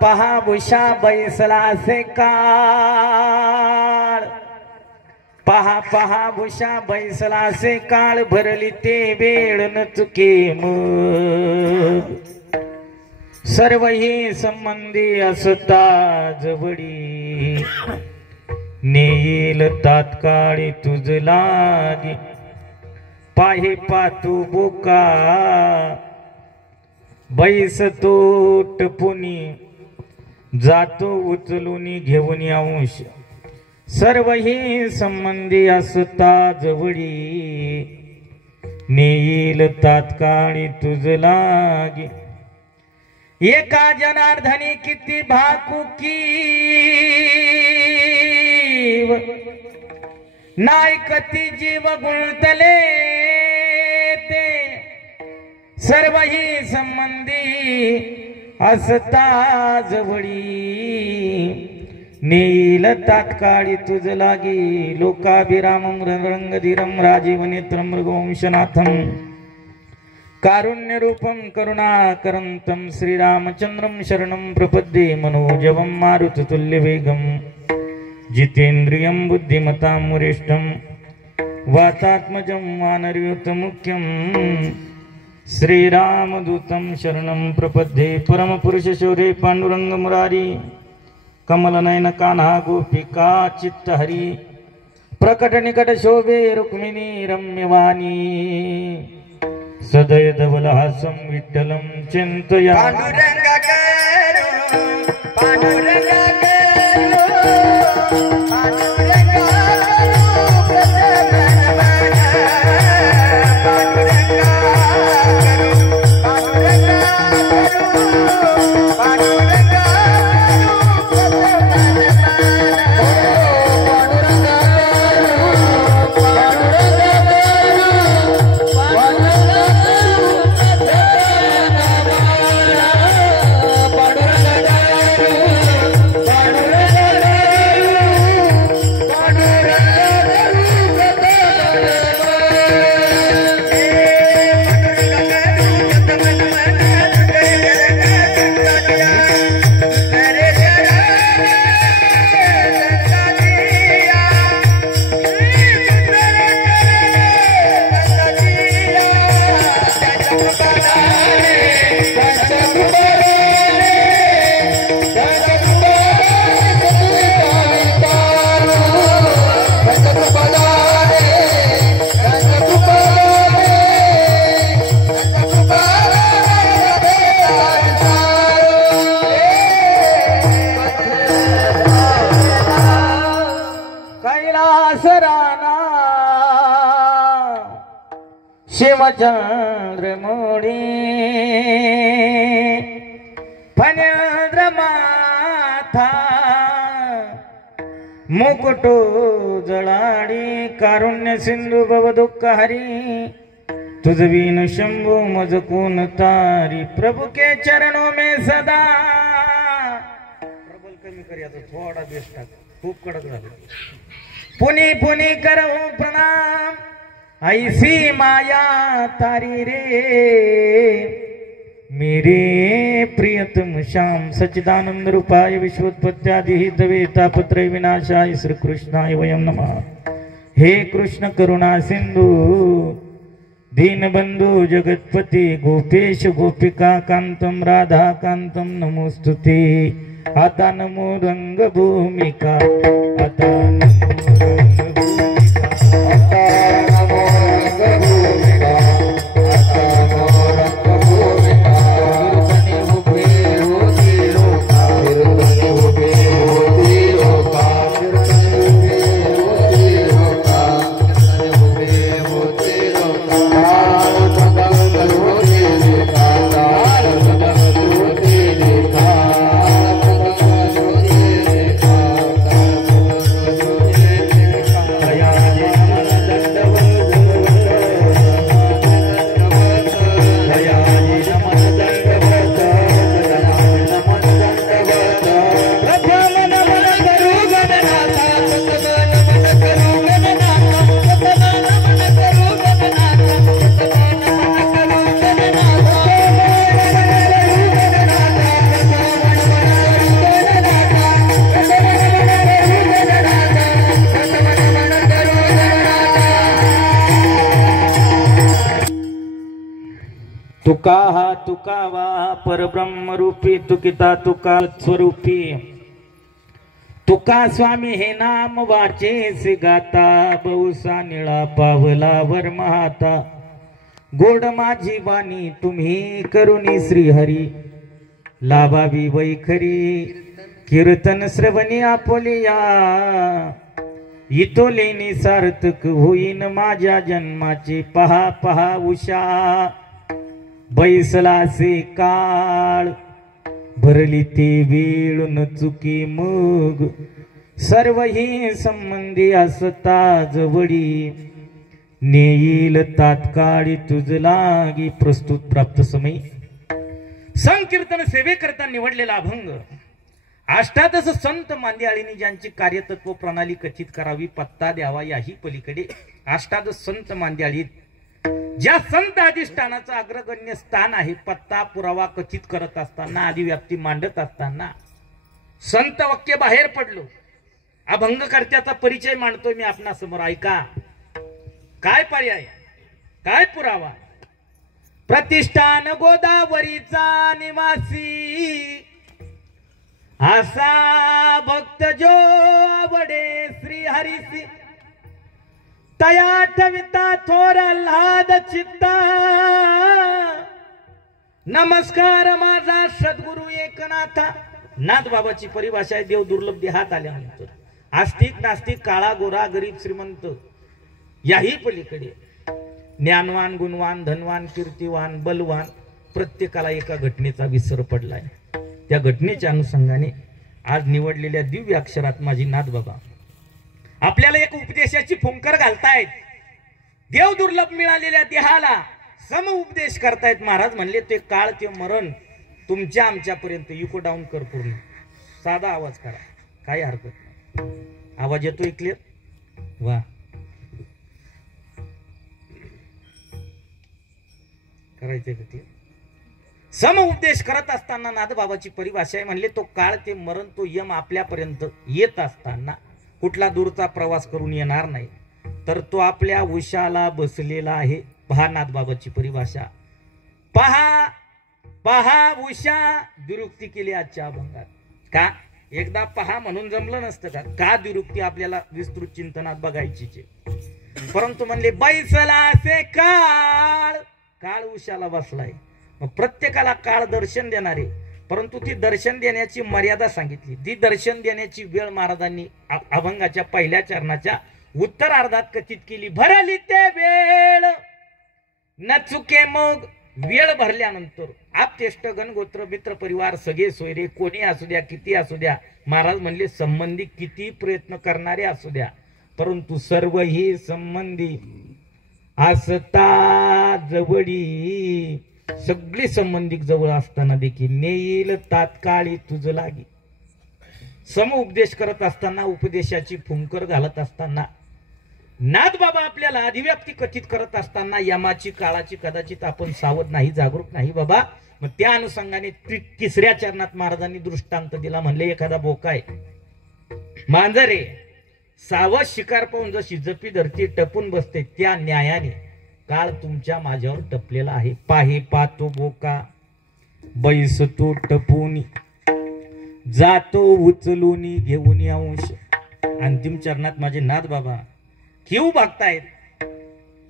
पहा भुषा बैसला से काळ पहा पहा भुषा बैसला से काळ भरली ते वेळ न चुके मग सर्व हे संबंधी असता जवळी नेईल तात्काळी तुझ लागी पाहे पातू बोका बैस तो टपुनी जातो उचलूनी घेऊन अंश सर्व ही संबंधी असता जवळी नेईल तात्काळी तुझ लागी एका जनार्दनी किती भाकुकी नायकती जीव गुंतले ते सर्व ही संबंधी असता जवळी नेईल तात्काळी तुझ लागी लोकाभिरामं रंगधीरं राजीव नेत्रं मृगवंशनाथं कारुण्य रूपं करुणाकरंतं श्रीरामचंद्रं शरणं प्रपद्ये मनोजवं मारुततुल्यवेगं जितेन्द्रियं बुद्धिमतां वरिष्ठं वातात्मजं वानरयुतमुख्यं श्रीरामदूतं शरणं प्रपद्ये परमपुरुषशौर्ये पांडुरंग मुरारी कमलनयन कान्हा गोपिका चित्तहरी प्रकट निकट शोभे रुक्मिणी रम्यवाणी सदय धवलहासं विठ्ठलं चिन्तया पांडुरंगा करो पांडुरंगा करो पांडुरंगा शिवचंद्र मोडी फणेंद्र माथा मुकुटो जळाडी कारुण्य सिंधु भव दुःख हरी तुझ बीन शंभु मज कोन तारी प्रभु के चरणों में सदा प्रबल कमी कर याचा थोडा बेस्ट टाक खूप कडक झालं पुनी पुनी करो प्रणाम ऐसी माया तारी रे मेरे प्रियतम श्याम सच्चिदानंद रूपाय विश्वोत्पत्त्यादि दवे तापत्रय विनाशाय श्री कृष्णाय वयं नमः। हे कृष्ण करुणा सिंधु दीनबंधु जगतपति गोपेश गोपिका कांतम राधा कांतम नमोस्तुते आता नमो रंग भूमिका आता तुका हा तुकावा परब्रह्म रूपी तुकिता तुका स्वरूपी तुका स्वामी हे नाम वाचेस गाता बहुसा निळा पावला वर महाता गोड माझी वाणी तुम्ही करुणी श्रीहरी लाभावी वैखरी कीर्तन श्रवणी आपोलिया इतोलेनी सार्थक होईन माझ्या जन्माचे पहा पहा उषा बैसलासे काळ भरली ते वेळ न चुकी मग सर्व ही संबंधी असता जवळी नेईल तात्काळी तुझ लागी प्रस्तुत प्राप्त समय संकीर्तन सेवेकरता निवडलेला अभंग अष्टादश संत मांदियाळींनी ज्यांची कार्यतत्व प्रणाली कथित करावी पत्ता द्यावा याही पलीकडे अष्टादश संत मांदियाळीत ज्या संत अधिष्ठानाचं अग्रगण्य स्थान आहे पत्ता पुरावा कथित करत असताना आदिव्याप्ती मांडत असताना संत वाक्य बाहेर पडलो अभंगकर्त्याचा परिचय मांडतोय मी आपणासमोर ऐका काय पर्याय काय पुरावा प्रतिष्ठान गोदावरीचा निवासी असा भक्त जो आवडे श्री हरीसी तया ठविता थोर लाद चित्ता नमस्कार माझा सद्गुरु एकनाथा नाथ बाबाची परिभाषा आहे देव दुर्लभ देहात आल्यानंतर आस्तिक नास्तिक काळा गोरा गरीब श्रीमंत याही पलीकडे ज्ञानवान गुणवान धनवान कीर्तिवान बलवान प्रत्येकाला एका घटनेचा विसर पडलाय त्या घटनेच्या अनुषंगाने आज निवडलेल्या दिव्य अक्षरात माझी नाथ बाबा आपल्याला एक उपदेशाची फुंकर घालतायत देव दुर्लभ मिळालेल्या देहाला सम उपदेश करतायत महाराज म्हणले ते काळ ते मरण तुमच्या आमच्यापर्यंत इको डाऊन कर पूर्ण साधा आवाज करा काही हरकत नाही आवाज येतोय क्लिअर वा करायचंय का क्लिअर सम उपदेश करत असताना नाथबाबाची परिभाषा आहे म्हणले तो काळ ते मरण तो यम आपल्यापर्यंत येत असताना कुठला दूरचा प्रवास करून येणार नाही तर तो आपल्या उशाला बसलेला आहे पहा नाथबाबाची परिभाषा पहा पहा उषा दुरुक्ती केली आजच्या अभंगात का एकदा पहा म्हणून जमलं नसतं का दुरुक्ती आपल्याला विस्तृत चिंतनात बघायची परंतु म्हणले बैसला असे काळ काळ उशाला बसलाय प्रत्येकाला काळ दर्शन देणारे परंतु ती दर्शन देण्याची मर्यादा सांगितली ती दर्शन देण्याची वेळ महाराजांनी अभंगाच्या पहिल्या चरणाच्या उत्तरार्धात कथित केली भरली ते वेळ न चुके मग वेळ भरल्यानंतर आपतेष्ट गणगोत्र मित्र परिवार सगळे सोयरे कोणी असू द्या किती असू द्या महाराज म्हणले संबंधी किती प्रयत्न करणारे असू द्या परंतु सर्व ही संबंधी असता जवळी सगळी संबंधित जवळ असताना देखील नेईल तात्काळी तुझ लागी सम उपदेश करत असताना उपदेशाची फुंकर घालत असताना नाथ बाबा आपल्याला अधिव्याप्ती कथित करत असताना यमाची काळाची कदाचित आपण सावध नाही जागरूक नाही बाबा मग त्या अनुषंगाने तिसऱ्या चरणात महाराजांनी दृष्टांत दिला म्हणले एखादा बोकाय मांजरे सावध शिकार पाहून जशी जपी धरती टपून बसते त्या न्यायाने काळ तुमच्या माझ्यावर टपलेला आहे पाहे पातो बोका बैसतो टपून जातो उचलून घेऊन अंश अंतिम चरणात माझे नाथ बाबा किव भागतायत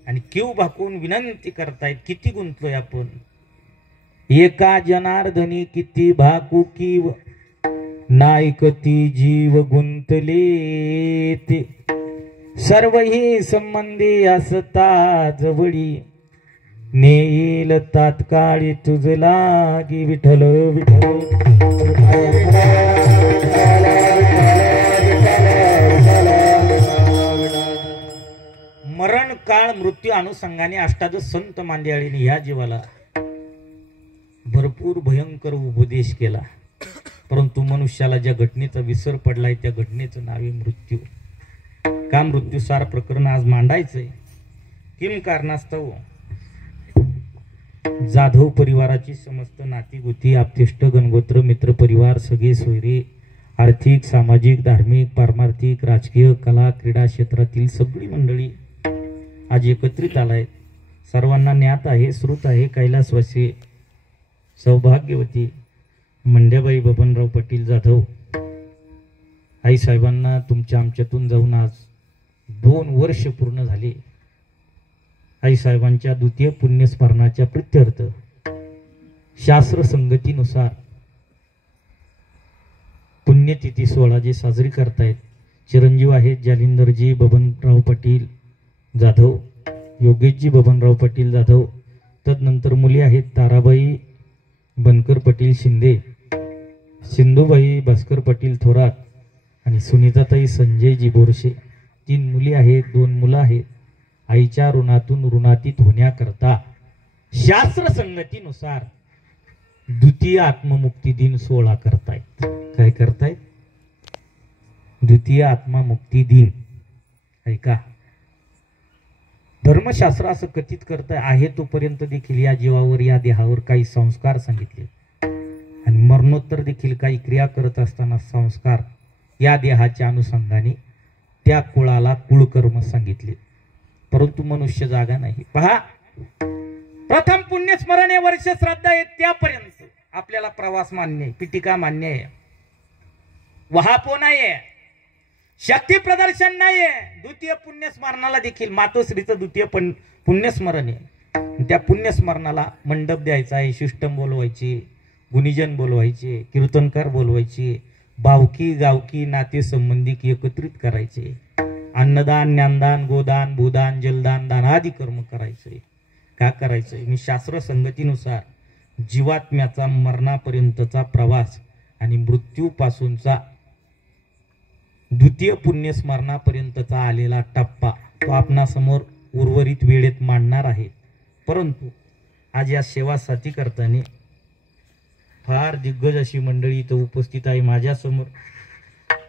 आणि किव भाकून विनंती करतायत किती गुंतलोय आपण एका जनार्दनी किती भाकू किव नायकती जीव गुंतले ते सर्व ही संबंधी असता जवळी नेईल तात्काळी तुझ लागी विठ्ठल विठ्ठल मरण काळ मृत्यू अनुषंगाने अष्टादश संत मांदियाळीने या जीवाला भरपूर भयंकर उपदेश केला परंतु मनुष्याला ज्या घटनेचा विसर पडलाय त्या घटनेचं नाव आहे मृत्यू का मृत्यूसार प्रकरण आज मांडायचंय किम कारणास्तव जाधव परिवाराची समस्त नाती गोती आपतिष्ट गणगोत्र मित्र परिवार सगळे सोयरे आर्थिक सामाजिक धार्मिक पारमार्थिक राजकीय कला क्रीडा क्षेत्रातील सगळी मंडळी आज एकत्रित आलाय सर्वांना ज्ञात आहे, श्रुत आहे. कैलासवासी सौभाग्यवती मंड्याबाई बबनराव पाटील जाधव आई साहेबांना तुमच्या आमच्यातून जाऊन आज 2 वर्ष पूर्ण झाली. आई साहेबांच्या द्वितीय पुण्यस्मरणाच्या प्रित्यर्थ शास्त्र संगतीनुसार पुण्यतिथी 16 जे साजरी करतायत. चिरंजीव आहेत जालिंदरजी बबनराव पाटील जाधव, योगेशजी बबनराव पाटील जाधव. तदनंतर मुली आहेत ताराबाई बनकर पाटील शिंदे, सिंधुबाई भास्कर पाटील थोरात आणि सुनीताताई संजयजी बोरशे. 3 मुली आहेत, 2 मुलं आहेत. आईच्या ऋणातून ऋणातीत होण्याकरता शास्त्र संगतीनुसार द्वितीय आत्ममुक्ती दिन 16 करतायत. काय करतायत? द्वितीय आत्ममुक्ती दिन. ऐका, धर्मशास्त्र असं कथित करताय आहे तोपर्यंत देखील या जीवावर, या देहावर काही संस्कार सांगितले आणि मरणोत्तर देखील काही क्रिया करत असताना संस्कार या देहाच्या अनुषंगाने त्या कुळाला कुळकर्म सांगितले. परंतु मनुष्य जागा नाही. पहा, प्रथम पुण्यस्मरण हे वर्ष श्रद्धा आहे त्यापर्यंत आपल्याला प्रवास मान्य आहे, पिटिका मान्य आहे, वहापो नाहीये, शक्ती प्रदर्शन नाहीये. द्वितीय पुण्यस्मरणाला देखील मातोश्रीचं द्वितीय पुण्यस्मरण आहे. त्या पुण्यस्मरणाला मंडप द्यायचा आहे, शिष्टम बोलवायची, गुणीजन बोलवायचे, कीर्तनकार बोलवायचे, बावकी गावकी नाते संबंधिक एकत्रित करायचे, अन्नदान ज्ञानदान गोदान भूदान जलदान दानादी कर्म करायचे. का करायचंय? मी शास्त्र संगतीनुसार जीवात्म्याचा मरणापर्यंतचा प्रवास आणि मृत्यूपासूनचा द्वितीय पुण्यस्मरणापर्यंतचा आलेला टप्पा तो आपणासमोर उर्वरित वेळेत मांडणार आहे. परंतु आज या सेवा साथी करताना फार दिग्गज अशी मंडळी इथं उपस्थित आहे. माझ्यासमोर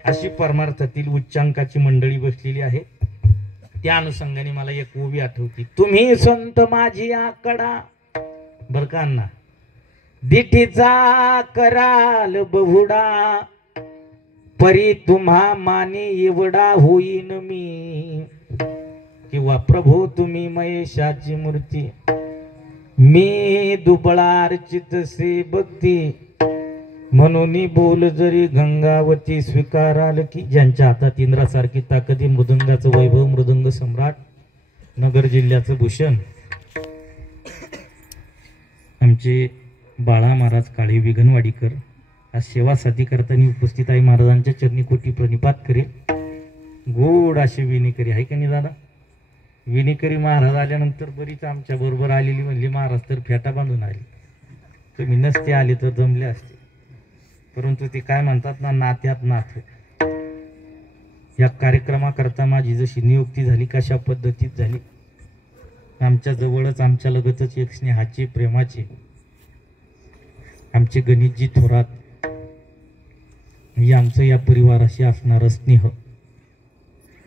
अशी परमार्थातील उच्चांकाची मंडळी बसलेली आहे. त्या अनुषंगाने मला एक ओवी आठवती. तुम्ही संत माझी आकडा, बर का अण्णा, दिठीचा कराल बहुडा, परी तुम्हा माने एवढा होईन मी, किंवा प्रभू तुम्ही महेशाची मूर्ती, मी दुबळा अर्चित से भक्ती, म्हणून बोल जरी गंगावती स्वीकाराल की. ज्यांच्या हातात इंद्रासारखी ताकदी, मृदंगाचं वैभव, मृदंग सम्राट, नगर जिल्ह्याचं भूषण आमचे बाळा महाराज काळे विघनवाडीकर आज सेवा साथी करताना उपस्थित आहे. महाराजांच्या चरणी कोटी प्रणिपात करेल. गोड असे विनेकरी आहे का नाही दादा? विनेकरी महाराज आल्यानंतर बरीच आमच्या बरोबर आलेली म्हणली महाराज तर फेटा बांधून आले, तुम्ही नसते आले तर जमले असते. परंतु ते काय म्हणतात ना, नात्यात नाथ. या कार्यक्रमाकरता माझी जशी नियुक्ती झाली, कशा पद्धतीत झाली, आमच्या जवळच आमच्या लगतच एक स्नेहाचे प्रेमाचे आमचे गणेशजी थोरात, आमचं या परिवाराशी असणारं स्नेह.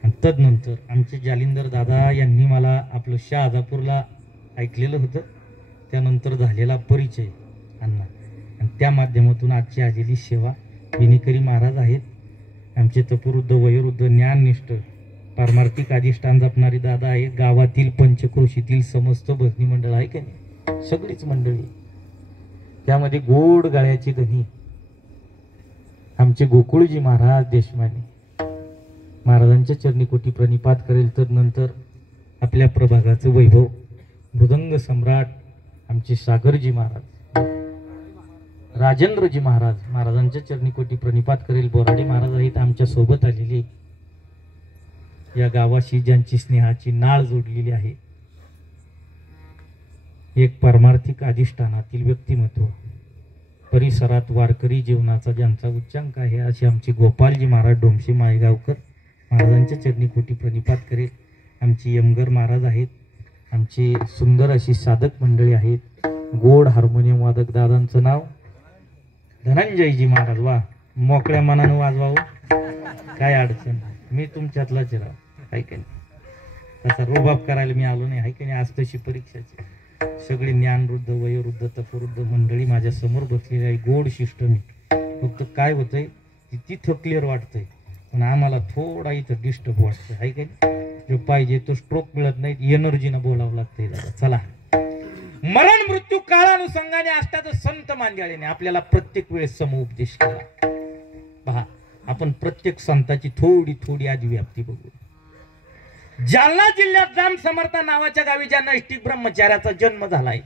आणि तदनंतर आमचे जालिंदर दादा यांनी मला आपलं शहाजापूरला ऐकलेलं होतं, त्यानंतर झालेला परिचय अण्णा, आणि त्या माध्यमातून आजची आलेली सेवा. विनेकरी महाराज आहेत आमचे तपवृद्ध वयोवृद्ध ज्ञाननिष्ठ पारमार्थिक अधिष्ठान जपणारी दादा आहेत. गावातील पंचक्रोशीतील समस्त भजनी मंडळ आहे का नाही, सगळीच मंडळी, त्यामध्ये गोड गाळ्याची धनी आमचे गोकुळजी महाराज देशमाने, महाराजांच्या चरणी कोटी प्रणिपात करेल. तदनंतर आपल्या प्रभागाचं वैभव मृदंग सम्राट आमचे सागरजी महाराज, राजेंद्रजी महाराज, महाराजांच्या चरणी कोटी प्रणिपात करेल. बोराडे महाराज आहेत आमच्या सोबत आलेले, या गावाशी ज्यांची स्नेहाची नाळ जोडलेली आहे. एक पारमार्थिक अधिष्ठानातील व्यक्तिमत्व, परिसरात वारकरी जीवनाचा ज्यांचा उच्चांक आहे, असे आमचे गोपालजी महाराज डोमशे माळेगावकर, महाराजांच्या चरणी कोटी प्रणिपात करेल. आमची यमगर महाराज आहेत, आमची सुंदर अशी साधक मंडळी आहेत. गोड हार्मोनियम वादक दादांचं नाव धनंजयजी महाराज. वा, मोकळ्या मनानं वाजवावं, काय अडचण, मी तुमच्यातलाच राव, आहे का नाही. तसा रोबाब करायला मी आलो नाही, आहे का नाही. आज तशी परीक्षाची सगळी ज्ञानवृद्ध वयोवृद्ध तपवृद्ध मंडळी माझ्या समोर बसलेली आहे. गोड शिष्ट मी. फक्त काय होतंय, तिथं क्लिअर वाटतंय पण आम्हाला थोडा इथं डिस्टर्ब वाटतंय, आहे का नाही. जो पाहिजे तो स्ट्रोक मिळत नाही, एनर्जीनं बोलावं लागतंय दादा. चला, मरण मृत्यू काळानुसंगाने असतात संत मांदियाळीने आपल्याला प्रत्येक वेळेस समुपदेश केला. पहा, आपण प्रत्येक संताची थोडी थोडी आधी व्याप्ती बघू. जालना जिल्ह्यात जाम समर्थ नावाच्या गावी ज्या नैष्टिक ब्रह्मचार्याचा जन्म झालाय,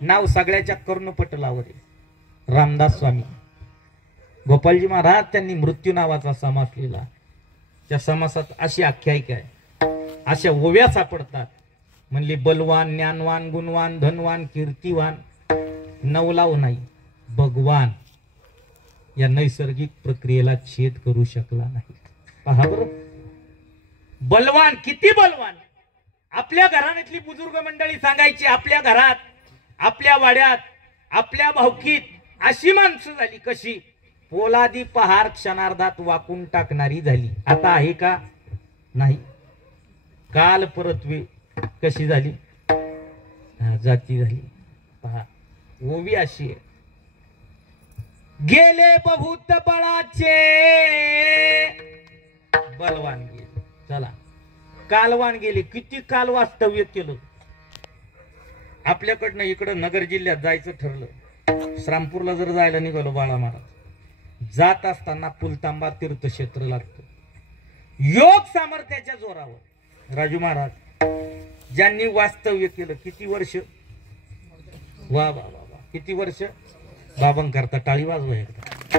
नाव सगळ्याच्या कर्णपटलावर आहे, रामदास स्वामी. गोपालजी महाराज त्यांनी मृत्यू नावाचा समास लिहिला. त्या समासात अशी आख्यायिका आहे, अशा ओव्या सापडतात. म्हणले बलवान, ज्ञानवान, गुणवान, धनवान, कीर्तिवान, नवलाव नाही, भगवान या नैसर्गिक प्रक्रियेला छेद करू शकला नाही. पहा बरं, बलवान, किती बलवान. आपल्या घराण्यातली बुजुर्ग मंडळी सांगायची, आपल्या घरात, आपल्या वाड्यात, आपल्या भावकीत अशी माणसं झाली. कशी? पोलादी पहार क्षणार्धात वाकून टाकणारी झाली. आता आहे का? नाही. काल परत्वे कशी झाली? जाती झाली. पहा, ओवी अशी आहे, गेले बहुत बळाचे बलवान गेले. चला, कालवान गेले. किती काल वास्तव्य केलं. आपल्याकडनं इकडं नगर जिल्ह्यात जायचं ठरलं, श्रामपूरला जर जायला निघालो बाळा महाराज, जात असताना पुलतांबा तीर्थक्षेत्र लागतं. योग सामर्थ्याच्या जोरावर राजू महाराज ज्यांनी वास्तव्य केलं, किती वर्ष, वा वा वा वा, किती वर्ष. बाबांकरता टाळी वाजवा एकदा.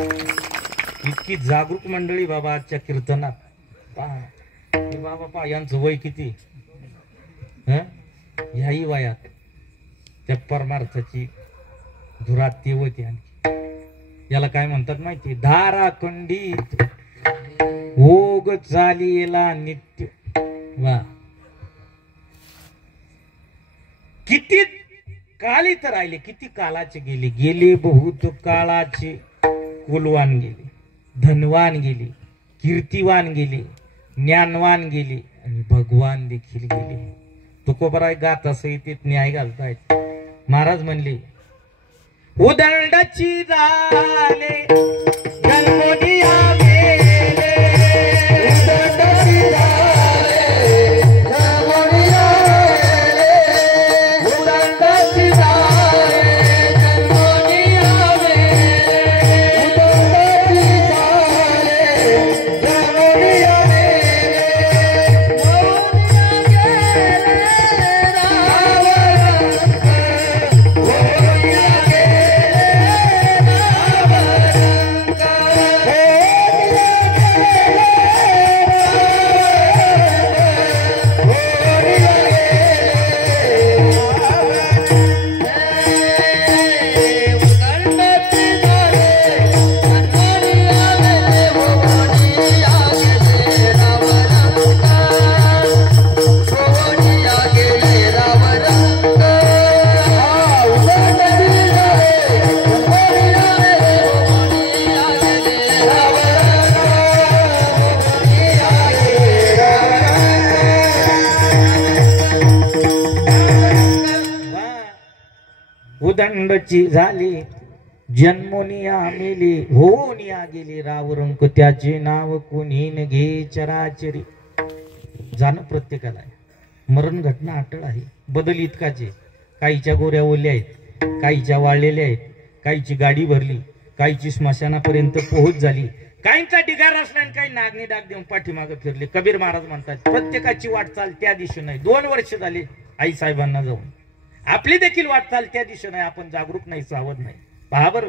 इतकी जागरूक मंडळी बाबा आजच्या कीर्तनात. पहा बाबा, पहा यांचं वय किती. ह्याही वयात त्या परमार्थाची धुरात तेवती. आणखी याला काय म्हणतात माहिती? धाराखंडीत ओग चालीला नित्य. वा, किती कालित राहिले, किती कालाचे गेले. गेले बहुत काळाचे. कुलवान गेले, धनवान गेले, कीर्तिवान गेले, ज्ञानवान गेले आणि भगवान देखील गेले. तुकोबराय गात संहितेत न्याय घालतायत. महाराज म्हणले, उदंडाची झाले जन्मोनी आलेले, उदंडाची झाले जन्मोनी आलेले, उदंडाची झाले जन्मोनी आलेले, उदंडाची झाले जन्मोनी आलेले. उदंडची झाली जन्मोनिया मेली, होनिया गेली रावरंक, त्याचे नाव कोणी न घे चराचरी. जाणं प्रत्येकाला आहे. मरण घटना अटळ आहे. बदल इतकाच आहे. काहीच्या गोऱ्या ओल्या आहेत, काहीच्या वाळलेल्या आहेत, काहीची गाडी भरली, काहीची स्मशानापर्यंत पोहोच झाली, काहींचा ढिगार असला आणि काही नागणी डाग देऊन पाठीमागे फिरले. कबीर महाराज म्हणतात, प्रत्येकाची वाटचाल त्या दिशेने नाही. 2 वर्ष झाली आई साहेबांना जाऊन. आपली देखील वाटचाल त्या दिशेने आहे. आपण जागरूक नाही, सावध नाही. पहा बर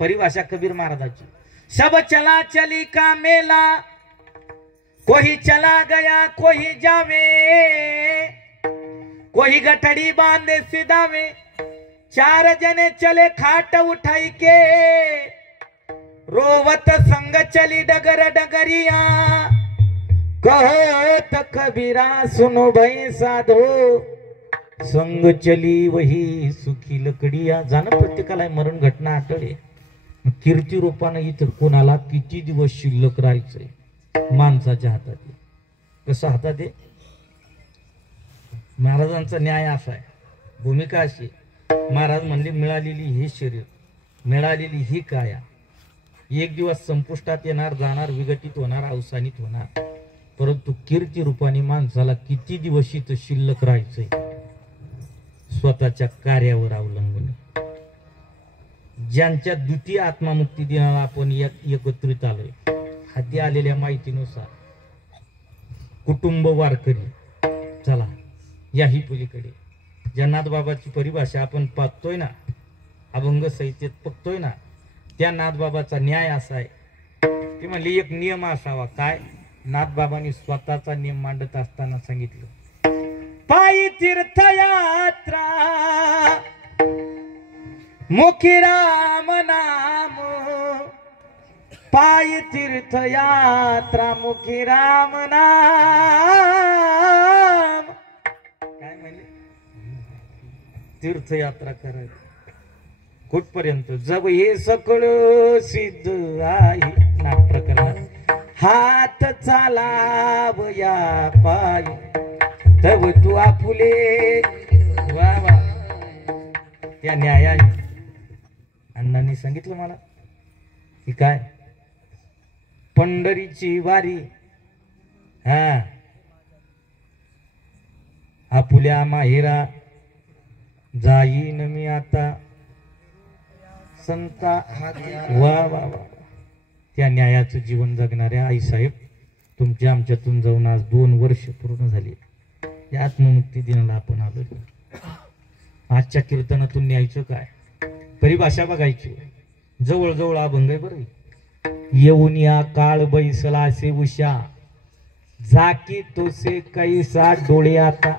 परिभाषा कबीर महाराजाची, सब चला चली का मेला, कोई चला गया कोई जावे, कोई गठड़ी बांधे सिदावे, 4 जने चले खाट उठाई के, रोवत संग चली डगर डगरिया, कहत कबीरा सुनो भई साधो, संग चली वही सुखी लकडिया. जाणं प्रत्येकाला आहे. मरण घटना आठवले. कीर्ती रूपानं इथं कोणाला किती दिवस शिल्लक राहायचंय माणसाच्या हातात आहे. कसं हातात आहे? महाराजांचा न्याय असा आहे, भूमिका अशी. महाराज म्हणले, मिळालेली हे शरीर, मिळालेली ही काया एक दिवस संपुष्टात येणार, जाणार, विघटित होणार, अवसानित होणार. परंतु कीर्ती रूपाने माणसाला किती दिवस इथं शिल्लक राहायचंय, स्वतःच्या कार्यावर अवलंबून. ज्यांच्या द्वितीय आत्मामुक्ती दिनाला आपण एकत्रित आलोय, हाती आलेल्या माहितीनुसार कुटुंब वारकरी, चला याही पलीकडे ज्या नाथबाबाची परिभाषा आपण पाहतोय ना, अभंग संहितेत बघतोय ना, त्या नाथबाबाचा न्याय असा आहे. ते म्हणले एक नियम असावा. काय? नाथबाबांनी स्वतःचा नियम मांडत असताना सांगितलं, पायी तीर्थयात्रा मुखी राम नाम, पायी तीर्थयात्रा मुखी राम नाम. काय म्हणले? तीर्थयात्रा करायची कुठपर्यंत? जब हे सकळ सिद्ध आहे. नाथ प्रकरणात हात चालाव या पायी तब तू आपुले. वा वा. त्या न्यायाने अण्णांनी सांगितलं मला की काय, पंढरीची वारी हा आपुल्या माहेरा जाईन मी आता संता. वा वा वा. त्या न्यायाचं जीवन जगणाऱ्या आईसाहेब, तुमच्या आमच्यातून जाऊन आज 2 वर्ष पूर्ण झाली. या आत्ममुक्ती दिनाला आपण आलो. आजच्या कीर्तनातून न्यायचं काय, परिभाषा बघायची. जवळजवळ अभंग आहे बरं. येऊन या काळ बैसला असे उषा, झाकी तोसे कैसा डोळे आता.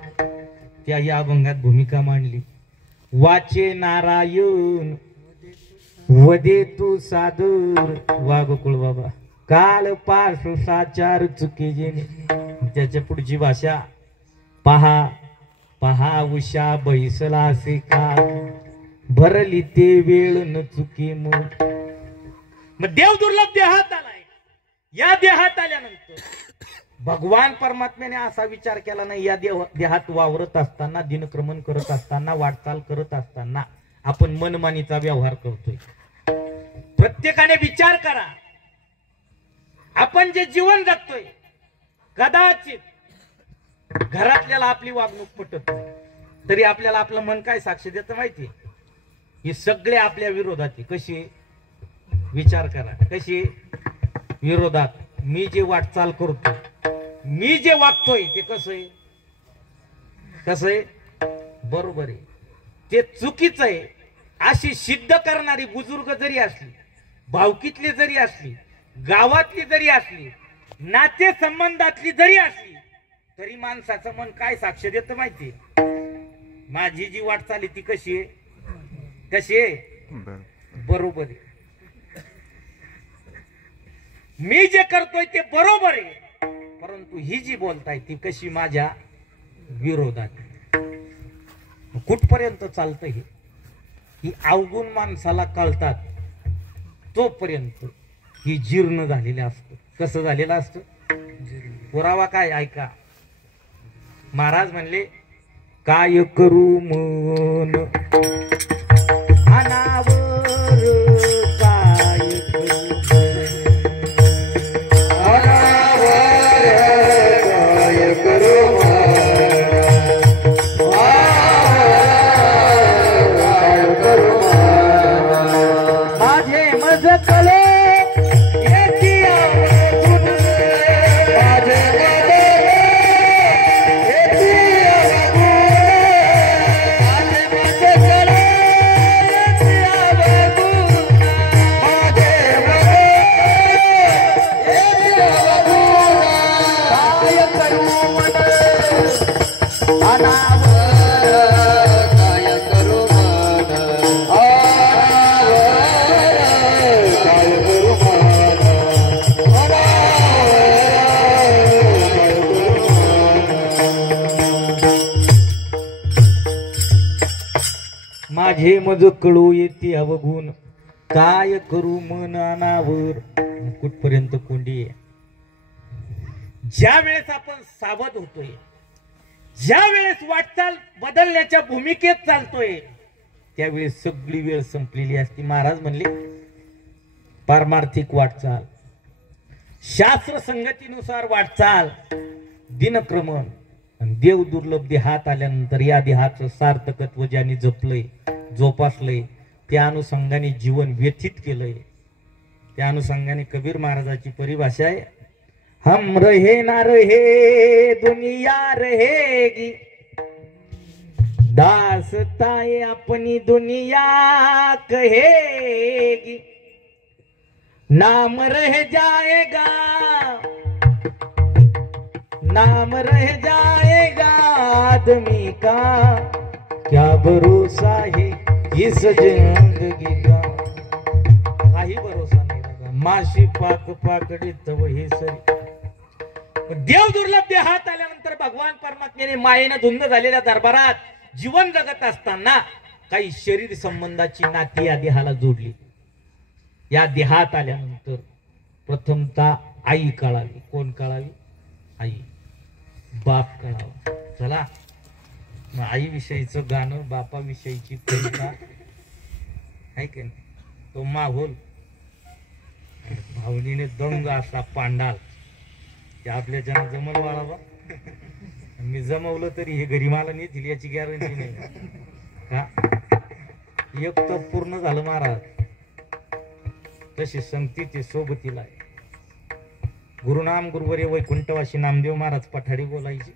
त्या या अभंगात भूमिका मांडली. वाचे नारायण वदे तू सादर. वा गोकुळ बाबा. काल पासु साचार चुके जेणे. त्याच्या पुढची भाषा पहा पहा उषा बैसला असे काळ, भरली ते वेळ न चुके मग. मग देव दुर्लभ देहात आलाय. या देहात आल्यानंतर भगवान परमात्म्याने असा विचार केला नाही, या देहात वावरत असताना, दिनक्रमण करत असताना, वाटचाल करत असताना आपण मनमानीचा व्यवहार करतोय. प्रत्येकाने विचार करा, आपण जे जीवन जगतोय, कदाचित घरातल्याला आपली वागणूक पटत नाही, तरी आपल्याला आपलं मन काय साक्ष देतं माहितीये? हे सगळे आपल्या विरोधात आहे. कशी? विचार करा, कशी विरोधात. मी जे वाटचाल करतो, मी जे वागतोय ते कसं आहे? कसं आहे? बरोबर आहे. ते चुकीचं आहे अशी सिद्ध करणारी बुजुर्ग जरी असली, भावकीतली जरी असली, गावातली जरी असली, नाते संबंधातली जरी असली, तरी माणसाचं मन काय साक्ष देतं माहितीये? माझी जी वाटचाल आहे ती कशी आहे? कशी आहे? बरोबर आहे. मी जे करतोय ते बरोबर आहे, परंतु ही जी बोलताय ती कशी? माझ्या विरोधात. कुठपर्यंत चालतं हे? ही अवगुण माणसाला कळतात तोपर्यंत ही जीर्ण झालेलं असतं. कसं झालेलं असतं? पुरावा काय? ऐका. महाराज म्हणले, काय करू मन अनावर, काय करू अनावर, काय करू माझे मज कले माझे मज कळू येते अवगुण, काय करू मन अनावर. कुठपर्यंत कोंडी आहे? ज्या वेळेस आपण सावध होतोय, ज्या वेळेस वाटचाल बदलण्याच्या भूमिकेत चालतोय, त्यावेळेस सगळी वेळ संपलेली असते. महाराज म्हणले, पारमार्थिक वाटचाल शास्त्र संगतीनुसार वाटचाल दिनक्रमण आणि देव दुर्लभ देहात आल्यानंतर या देहाचं सार्थकत्व ज्यांनी जपलंय जोपासलंय त्या अनुषंगाने जीवन व्यथित केलंय त्या अनुषंगाने कबीर महाराजाची परिभाषा आहे हम रहे ना रहे दुनिया रहेगी दासताए अपनी दुनिया कहेगी नाम रह जाएगा नाम रह जाएगा आदमी का क्या भरोसा है इस जिंदगी का काही भरोसा नाही लगा माशी पाक पाकडी तव हे सरी देव दुर्लभ देहात आल्यानंतर भगवान परमात्म्याने मायेने धुंद झालेल्या दरबारात जीवन जगत असताना काही शरीर संबंधाची नाती या देहाला जोडली या देहात आल्यानंतर प्रथमतः आई कळावी कोण कळावी आई बाप कळावा चला मग आई विषयीचं गाणं बापाविषयीची कविता आहे की नाही तो माहोल भावनीने दंग असा पांडाल ते आपल्या जना जमल बाळाबा मी जमवलं तरी हे घरी मला नेतील याची गॅरंटी नाही का एक तर पूर्ण झालं महाराज तशी संगती ते सोबतीला आहे गुरुनाम गुरुवर्य वैकुंठवासी नामदेव महाराज पठाडी बोलायची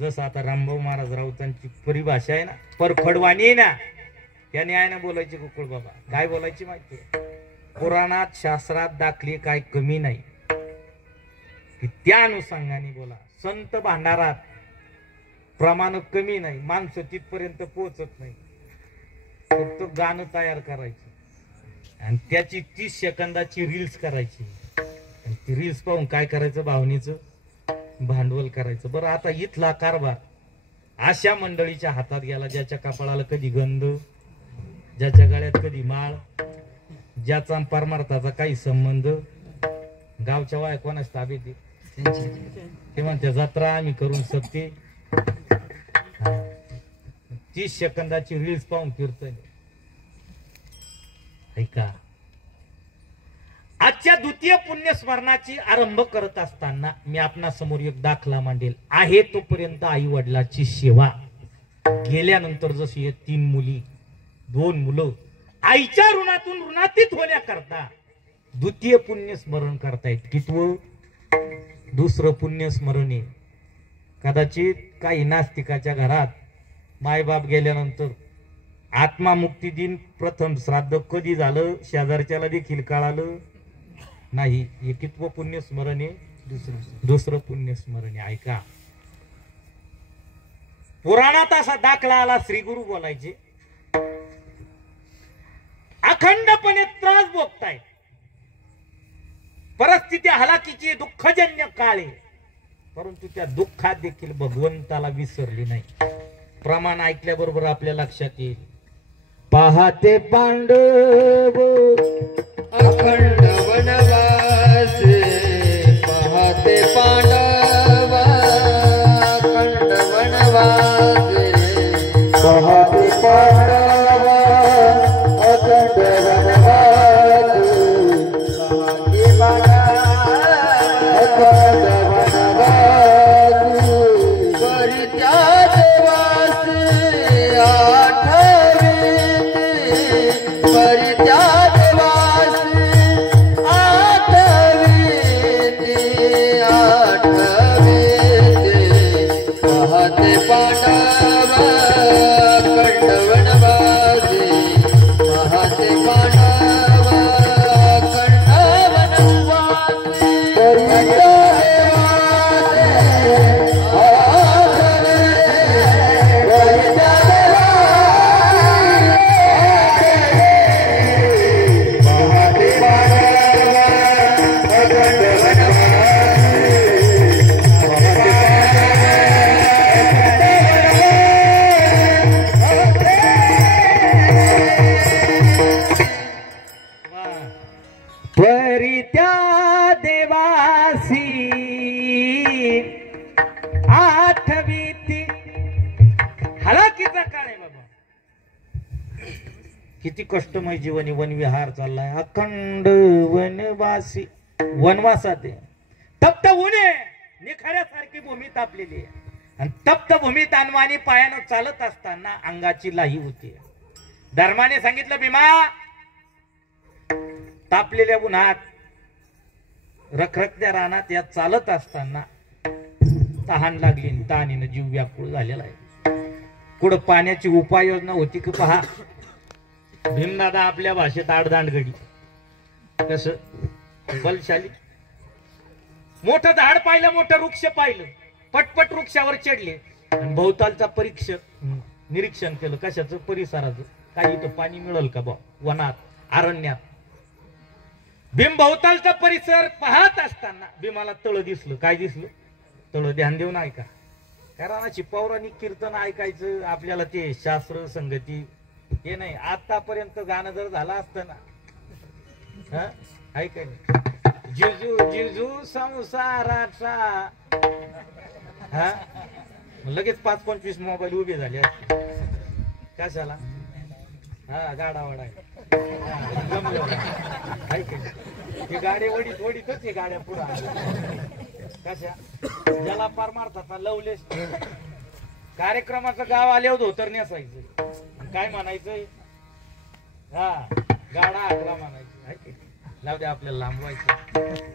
जसं आता रामभाऊ महाराज राऊतांची परिभाषा आहे ना परखडवाणी आहे ना त्या न्यायानं बोलायची गोकुळ बाबा काय बोलायची माहिती पुराणात शास्त्रात दाखले काय कमी नाही की त्या अनुषंगाने बोला संत भांडारात प्रमाण कमी नाही माणसं तिथपर्यंत पोहोचत नाही फक्त गाणं तयार करायचं आणि त्याची 30 सेकंदाची रील्स करायची आणि ती रील्स पाहून काय करायचं भावनेचं भांडवल करायचं बरं आता इथला कारभार अशा मंडळीच्या हातात गेला ज्याच्या कपाळाला कधी गंध ज्याच्या गळ्यात कधी माळ ज्याचा परमार्थाचा काही संबंध गावच्या वाया कोणाच ताब्यात ते म्हणते जत्रा आम्ही करून सकते 30 सेकंदाची रील्स पाहून फिरतोय ऐका आजच्या द्वितीय पुण्यस्मरणाची आरंभ करत असताना मी आपणा समोर एक दाखला मांडेल आहे तोपर्यंत आई वडिलाची सेवा गेल्यानंतर जशी 3 मुली 2 मुलं आईच्या ऋणातून ऋणातीत होण्याकरता द्वितीय पुण्यस्मरण करतायत कितवं दुसरं पुण्यस्मरण आहे कदाचित काही नास्तिकाच्या घरात मायबाप गेल्यानंतर आत्मा मुक्ती दिन प्रथम श्राद्ध कधी झालं शेजारच्याला देखील कळालं नाही हे कितवं पुण्यस्मरण आहे दुसरं पुण्यस्मरण आहे ऐका पुराणात असा दाखला आला श्री गुरु बोलायचे अखंडपणे त्रास भोगताय परिस्थिती हलाखीची दुःखजन्य काळे परंतु त्या दुःखात देखील भगवंताला विसरली नाही प्रमाण ऐकल्याबरोबर आपल्या लक्षात येईल पाहते पांडव अखंड वनवास पाहते पांडव अखंड वनवास पाहते पांडव अखंड वनवास पाहते पांडव अखंड वनवास परित्याग वास आठवे परित्याग वास पाहते पांडव खंडवनवासी पाहते पांडव खंडवनवासी परित्या देवासी आठवीती हलाखीचा काळ आहे बाबा किती कष्टमय जीवन वनविहार चाललाय अखंड वनवासी वनवासात आहे. तप्त ऊन आहे, निखाऱ्यासारखी भूमी तापलेली आहे. आणि तप्त भूमीत अनवाणी पायानं चालत असताना अंगाची लाही होती. धर्माने सांगितलं, भीमा तापलेल्या उन्हात रखरखत्या रानात या चालत असताना तहान लागली. तहानीनं जीव व्याकुळ झालेला आहे. कुठं पाण्याची उपाययोजना होती की पहा. भीमदादा आपल्या भाषेत आडदांडगडी, कस बलशाली. मोठं झाड पाहिलं, मोठं वृक्ष पाहिलं, पटपट वृक्षावर चढले आणि भोवतालचा निरीक्षण केलं. कशाचं? परिसराचं. काही इथं पाणी मिळेल का बा वनात, अरण्यात. भीम भोवतालचा परिसर पाहत असताना भीमाला तळ दिसलं. काय दिसलं? तळ. ध्यान देऊन ऐका. करानाची पौराणिक कीर्तन ऐकायचं आपल्याला, ते शास्त्र संगती हे नाही. आतापर्यंत गाणं जर झालं असतं ना, ऐकाय जिजू जिजू संसाराचा, हा लगेच 5-25 मोबाईल उभे झाले असते. कशाला? हा गाडावाडा हे गाडी वडीत वडीतच हे गाड्या पुढे कशा ज्याला पार मारतात लवलेस. कार्यक्रमाचं गाव आले होतं तर नेसायचं. काय म्हणायचं? हा गाडा आकला म्हणायचं. लाव दे आपल्याला लांबवायचं.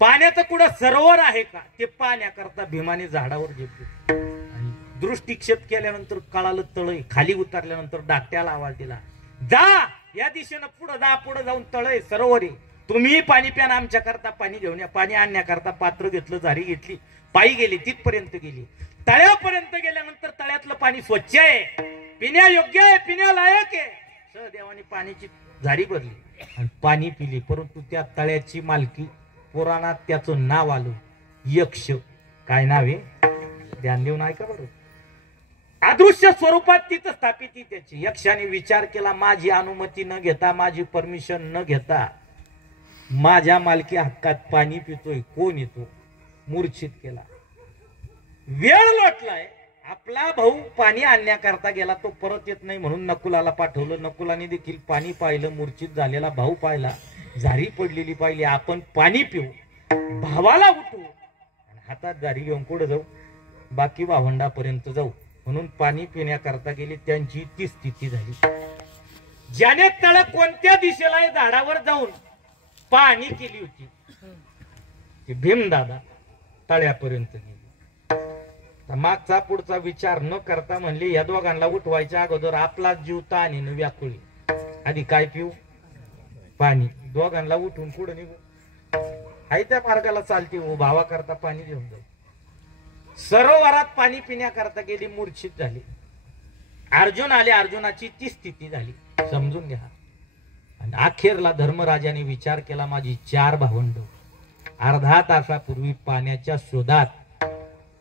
पाण्याचं कुठं सरोवर आहे का ते पाण्याकरता भीमाने झाडावर झेपले. दृष्टिक्षेप केल्यानंतर कळालं तळ. खाली उतरल्यानंतर डाकट्याला आवाज दिला, जा या दिशेनं पुढे जा. पुढे जाऊन तळ सरोवर आहे. तुम्ही पाणी प्यान, आमच्या करता पाणी घेऊन या. पाणी आणण्याकरता पात्र घेतलं, झारी घेतली, पायी गेली, तिथपर्यंत गेली. तळ्यापर्यंत गेल्यानंतर तळ्यातलं पाणी स्वच्छ आहे, पिण्या योग्य आहे, पिण्या लायक आहे. सहदेवाने पाण्याची झारी भरली आणि पाणी पिली. परंतु त्या तळ्याची मालकी पुराणात त्याचं नाव आलं यक्ष. काय नाव आहे? ध्यान देऊन ऐका बरोबर. अदृश्य स्वरूपात तिथं स्थापित ती त्याची. यक्षाने विचार केला, माझी अनुमती न घेता, माझी परमिशन न घेता माझ्या मालकी हक्कात पाणी पितोय. कोण येतो? मूर्छित केला. वेळ लोटलाय. आपला भाऊ पाणी आणण्याकरता गेला, तो परत येत नाही म्हणून नकुलाला पाठवलं. नकुलाने देखील पाणी पाहिलं. मूर्छित झालेला भाऊ पाहिला, झारी पडलेली पाहिली. आपण पाणी पिऊ, भावाला उठू आणि हातात झारी घेऊन पुढे जाऊ, बाकी भावंडापर्यंत जाऊ म्हणून पाणी पिण्याकरता गेली. त्यांची ती स्थिती झाली. ज्याने तळ कोणत्या दिशेला झाडावर जाऊन पाणी केली होती ती भीमदादा तळ्यापर्यंत गेली. मागचा पुढचा विचार न करता म्हणले, या दोघांना उठवायच्या अगोदर आपला जीव ताणीनं व्याकुळी. आधी काय पिऊ? पाणी. दोघांना उठून पुढे निघू. आई त्या मार्गाला चालते हो, भावा करता पाणी घेऊन जाऊ. सरोवरात पाणी पिण्याकरता गेली, मूर्छित झाली. अर्जुन आले. अर्जुनाची ती स्थिती झाली. समजून घ्या. आणि अखेरला धर्मराजाने विचार केला, माझी 4 भावंड अर्धा तासापूर्वी पाण्याच्या शोधात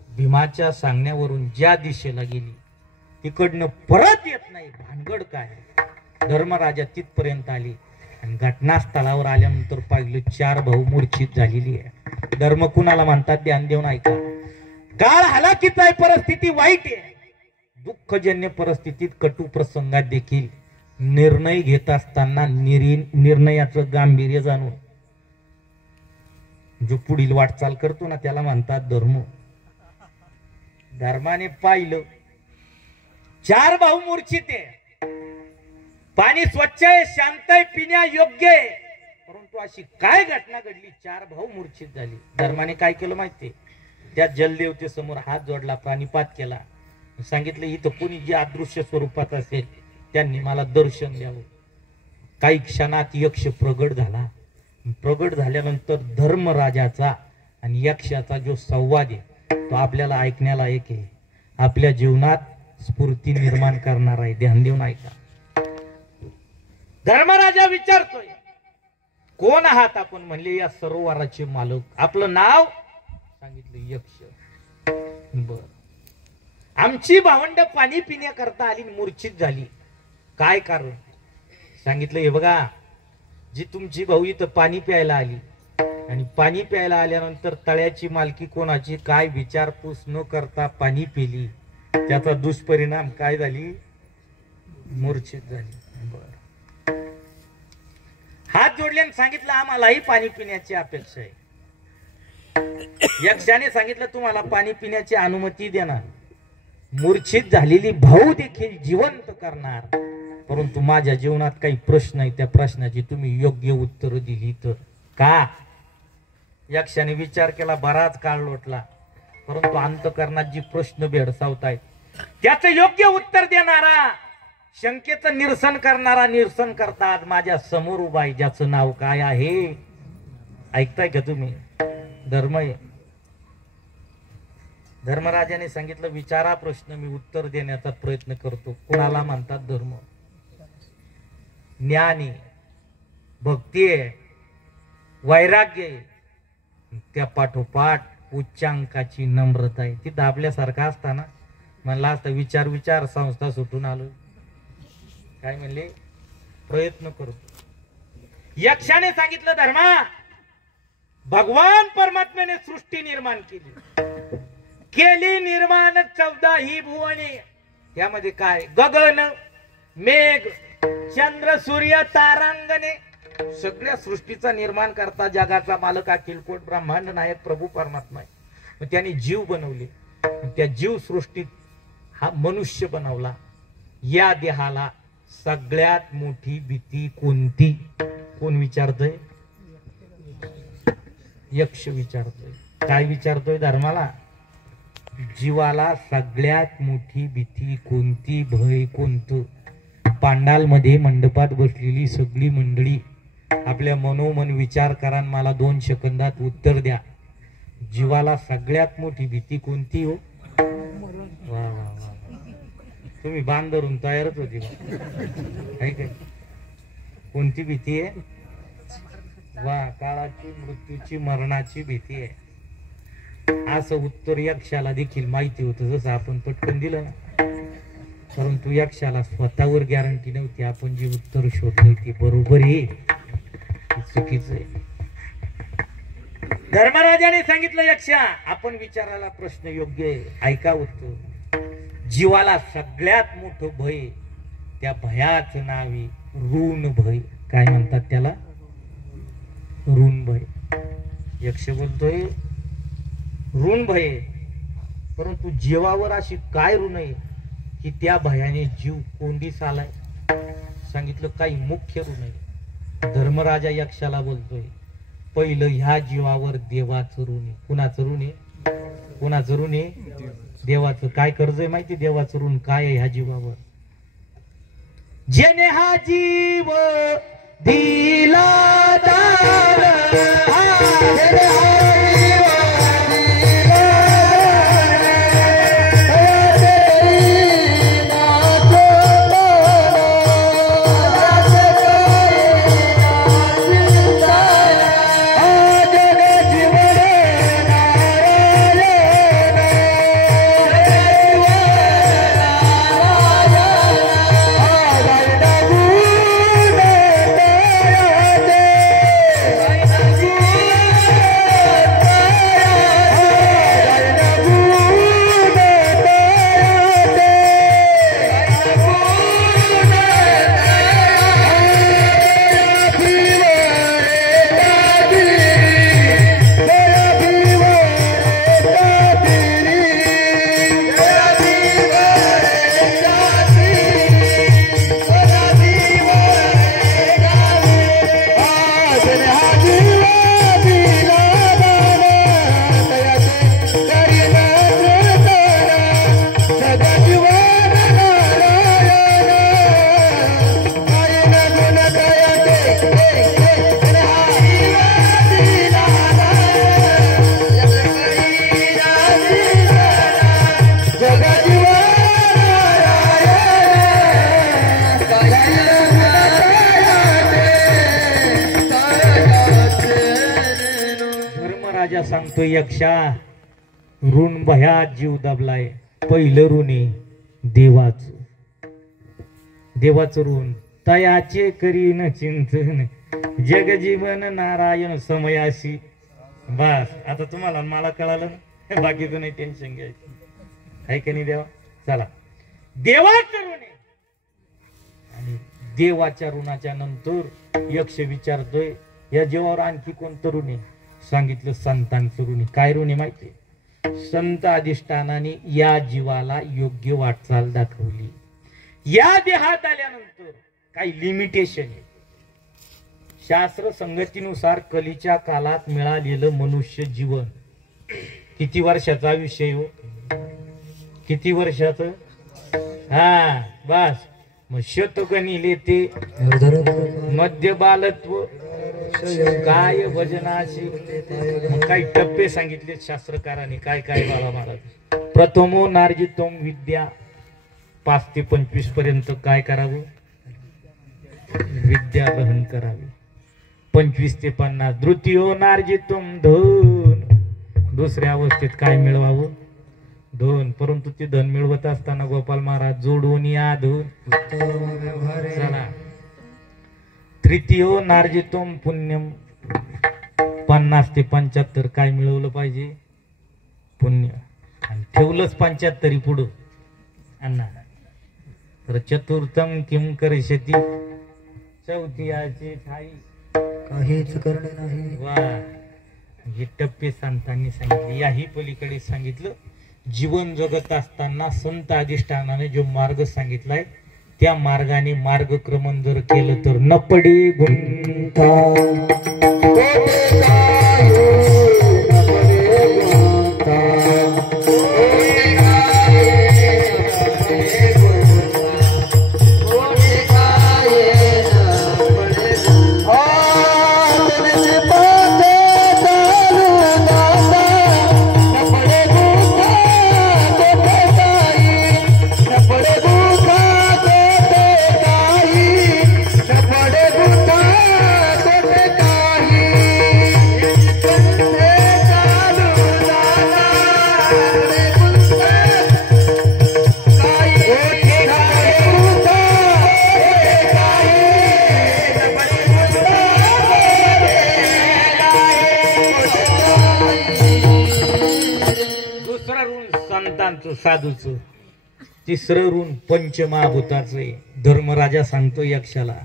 भीमाच्या सांगण्यावरून ज्या दिशेला गेली तिकडनं परत येत नाही. भानगड काय? धर्मराजा तिथपर्यंत आली आणि घटनास्थळावर आल्यानंतर पाहिलं 4 भाऊ मूर्छित झालेली आहे. धर्म कुणाला म्हणतात? ध्यान देऊन ऐका. काळ हलाखीचा आहे, परिस्थिती वाईट आहे. दुःखजन्य परिस्थितीत, कटू प्रसंगात देखील निर्णय घेत असताना निर्णयाचं गांभीर्य जाणून जो पुढील वाटचाल करतो ना त्याला म्हणतात धर्म. धर्माने पाहिलं 4 भाऊ मूर्छित आहे. पाणी स्वच्छ आहे, शांत आहे, पिण्या योग्य आहे. परंतु अशी काय घटना घडली? 4 भाऊ मूर्छित झाली. धर्माने काय केलं माहितीये? त्या जलदेवते समोर हात जोडला, प्राणीपात केला. सांगितलं, इथं कोणी जे अदृश्य स्वरूपात असेल त्यांनी मला दर्शन द्यावं. काही क्षणात यक्ष प्रगट झाला. प्रगट झाल्यानंतर धर्मराजाचा आणि यक्षाचा जो संवाद आहे तो आपल्याला ऐकण्याला एक आहे. आपल्या जीवनात स्फूर्ती निर्माण करणार आहे. ध्यान देऊन ऐका. धर्मराजा विचारतोय, कोण आहात आपण? म्हणले, या सरोवराचे मालक. आपलं नाव सांगितलं, यक्ष. बर. आमची भावंड पाणी पिण्याकरता आली, मूर्छित झाली. काय कारण? सांगितलं, हे बघा, जी तुमची भाऊ इथं पाणी प्यायला आली आणि पाणी प्यायला आल्यानंतर तळ्याची मालकी कोणाची काय विचारपूस न करता पाणी पिली. त्याचा दुष्परिणाम काय झाली? मूर्छित झाली. बर. हात जोडले आणि सांगितलं आम्हालाही पाणी पिण्याची अपेक्षा आहे. यक्षाने सांगितलं तुम्हाला पाणी पिण्याची अनुमती देणार, मूर्छित झालेली भाऊ देखील जिवंत करणार, परंतु माझ्या जीवनात काही प्रश्न आहे, त्या प्रश्नाची तुम्ही योग्य उत्तर दिली तर. का? यक्षाने विचार केला, बराच काळ लोटला, परंतु अंतःकरणात जी प्रश्न भेडसावतायत त्याचं योग्य उत्तर देणारा, शंकेचं निरसन करणारा, निरसन करता आज माझ्या समोर उभा आहे, ज्याचं नाव काय आहे? ऐकताय का तुम्ही? धर्म आहे. धर्मराजाने सांगितलं, विचारा प्रश्न, मी उत्तर देण्याचा प्रयत्न करतो. कोणाला म्हणतात धर्म? ज्ञान आहे, भक्ती आहे, वैराग्य आहे, त्या पाठोपाठ उच्चांकाची नम्रता आहे. ती दाबल्यासारखा असताना म्हणला असता विचार विचार संस्था सुटून आलो. काय म्हणले? प्रयत्न करतो. यक्षाने सांगितलं, धर्मा, भगवान परमात्म्याने सृष्टी निर्माण केली निर्माण 14 ही भुवने. यामध्ये काय? गगन, मेघ, चंद्र, सूर्य, तारांगणे, सगळ्या सृष्टीचा निर्माण करता जगाचा मालक अखिल कोट ब्रह्मांड नायक प्रभू परमात्मा आहे. त्याने जीव बनवले, त्या जीव सृष्टीत हा मनुष्य बनवला. या देहाला सगळ्यात मोठी भीती कोणती? कोण विचारतोय? यक्ष विचारतोय. काय विचारतोय धर्माला? जीवाला सगळ्यात मोठी भीती कोणती, भय कोणतं? पांडाल मध्ये मंडपात बसलेली सगळी मंडळी आपल्या मनोमन विचार करा, मला 2 सेकंदात उत्तर द्या. जीवाला सगळ्यात मोठी भीती कोणती हो? वा वा वा, तुम्ही बांध धरून तयारच होती काय? कोणती भीती आहे? वा, काळाची, मृत्यूची, मरणाची भीती आहे. असं उत्तर यक्षाला देखील माहिती होतं, जसं आपण पटकन दिलं ना. परंतु यक्षाला स्वतःवर गॅरंटी नव्हती. आपण जे उत्तर शोधले ते बरोबर आहे चुकीचं आहे. धर्मराजाने सांगितलं, यक्षा, आपण विचारायला प्रश्न योग्य आहे, ऐका उत्तर. जीवाला सगळ्यात मोठं भय, त्या भयाचं नाव आहे ऋण भय. काय म्हणतात त्याला? ऋण भय. यक्ष बोलतोय ऋण भय, परंतु जीवावर अशी काय ऋण आहे की त्या भयाने जीव कोंडीस आलाय? सांगितलं काही मुख्य ऋण आहे. धर्मराजा यक्षाला बोलतोय, पहिलं ह्या जीवावर देवाचं ऋण आहे. कुणाचं ऋण आहे? कुणाचं ऋण आहे? देवाचं. काय कर्ज आहे माहिती? देवाचं ऋण काय आहे ह्या जीवावर? जेने हा जीव दिला दान, जेने हा सांगतो, यक्षा, ऋण भयात जीव दाबलाय. पहिलं ऋण आहे देवाचं. देवाचं ऋण तयाचे करीन चिंतन, जग जीवन नारायण समयाशी. बस, आता तुम्हाला मला कळालं ना, बाकीचं नाही टेन्शन घ्यायचं. आहे का नाही देवा? चला, देवाचं ऋण आहे आणि देवाच्या ऋणाच्या नंतर यक्ष विचारतोय या जीवावर आणखी कोणतं ऋण आहे? सांगितलं संतांचं ऋण आहे. काय ऋण आहे माहितीये? संत अधिष्ठानाने या जीवाला योग्य वाटचाल दाखवली. या देहात आल्यानंतर काही लिमिटेशन आहे. शास्त्र संगतीनुसार कलीच्या काळात मिळालेलं मनुष्य जीवन किती वर्षाचं आयुष्य हो? किती वर्षाचं? हा बस. मग शतगणिले ते मध्य बालत्व काय भजनाशी. मग काही टप्पे सांगितले शास्त्रकारांनी. काय काय बाबा महाराज? प्रथमो नार्जितोम विद्या. 5 ते 25 पर्यंत काय करावं? विद्या ग्रहण करावी. 25 ते 50 द्वितीयो नार्जितोम धन. दुसऱ्या अवस्थेत काय मिळवावं? धन. परंतु ते धन मिळवत असताना गोपाल महाराज जोडून या धन. चला. तृतीयो नार्जितोम पुण्यम. 50 ते 75 काय मिळवलं पाहिजे? पुण्य. आणि ठेवलंच 75 पुढं अण्णा. तर चतुर्थम किम करिष्यति. चौथी याची ठाई काहीच करणे नाही. वा. हे टप्पे संतांनी सांगितले. याही पलीकडे सांगितलं जीवन जगत असताना संत अधिष्ठानाने जो मार्ग सांगितलाय त्या मार्गाने मार्गक्रमण जर केलं तर न पडे गुंता. साधूच. तिसरं ऋण पंचमहाभूताचे. धर्मराजा सांगतो यक्षाला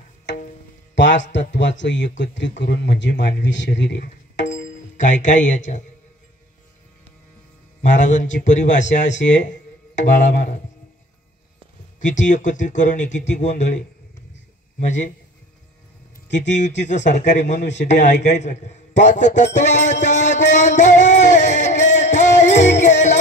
5 तत्वाचं एकत्रीकरण म्हणजे मानवी शरीर आहे. काय काय याच्यात? महाराजांची परिभाषा अशी आहे बाळा महाराज. किती एकत्रीकरण आहे, किती गोंधळ आहे, म्हणजे किती युतीचं सरकारी मनुष्य ते ऐकायचं का? 5 तत्वाचा गोंधळ ठाई केला.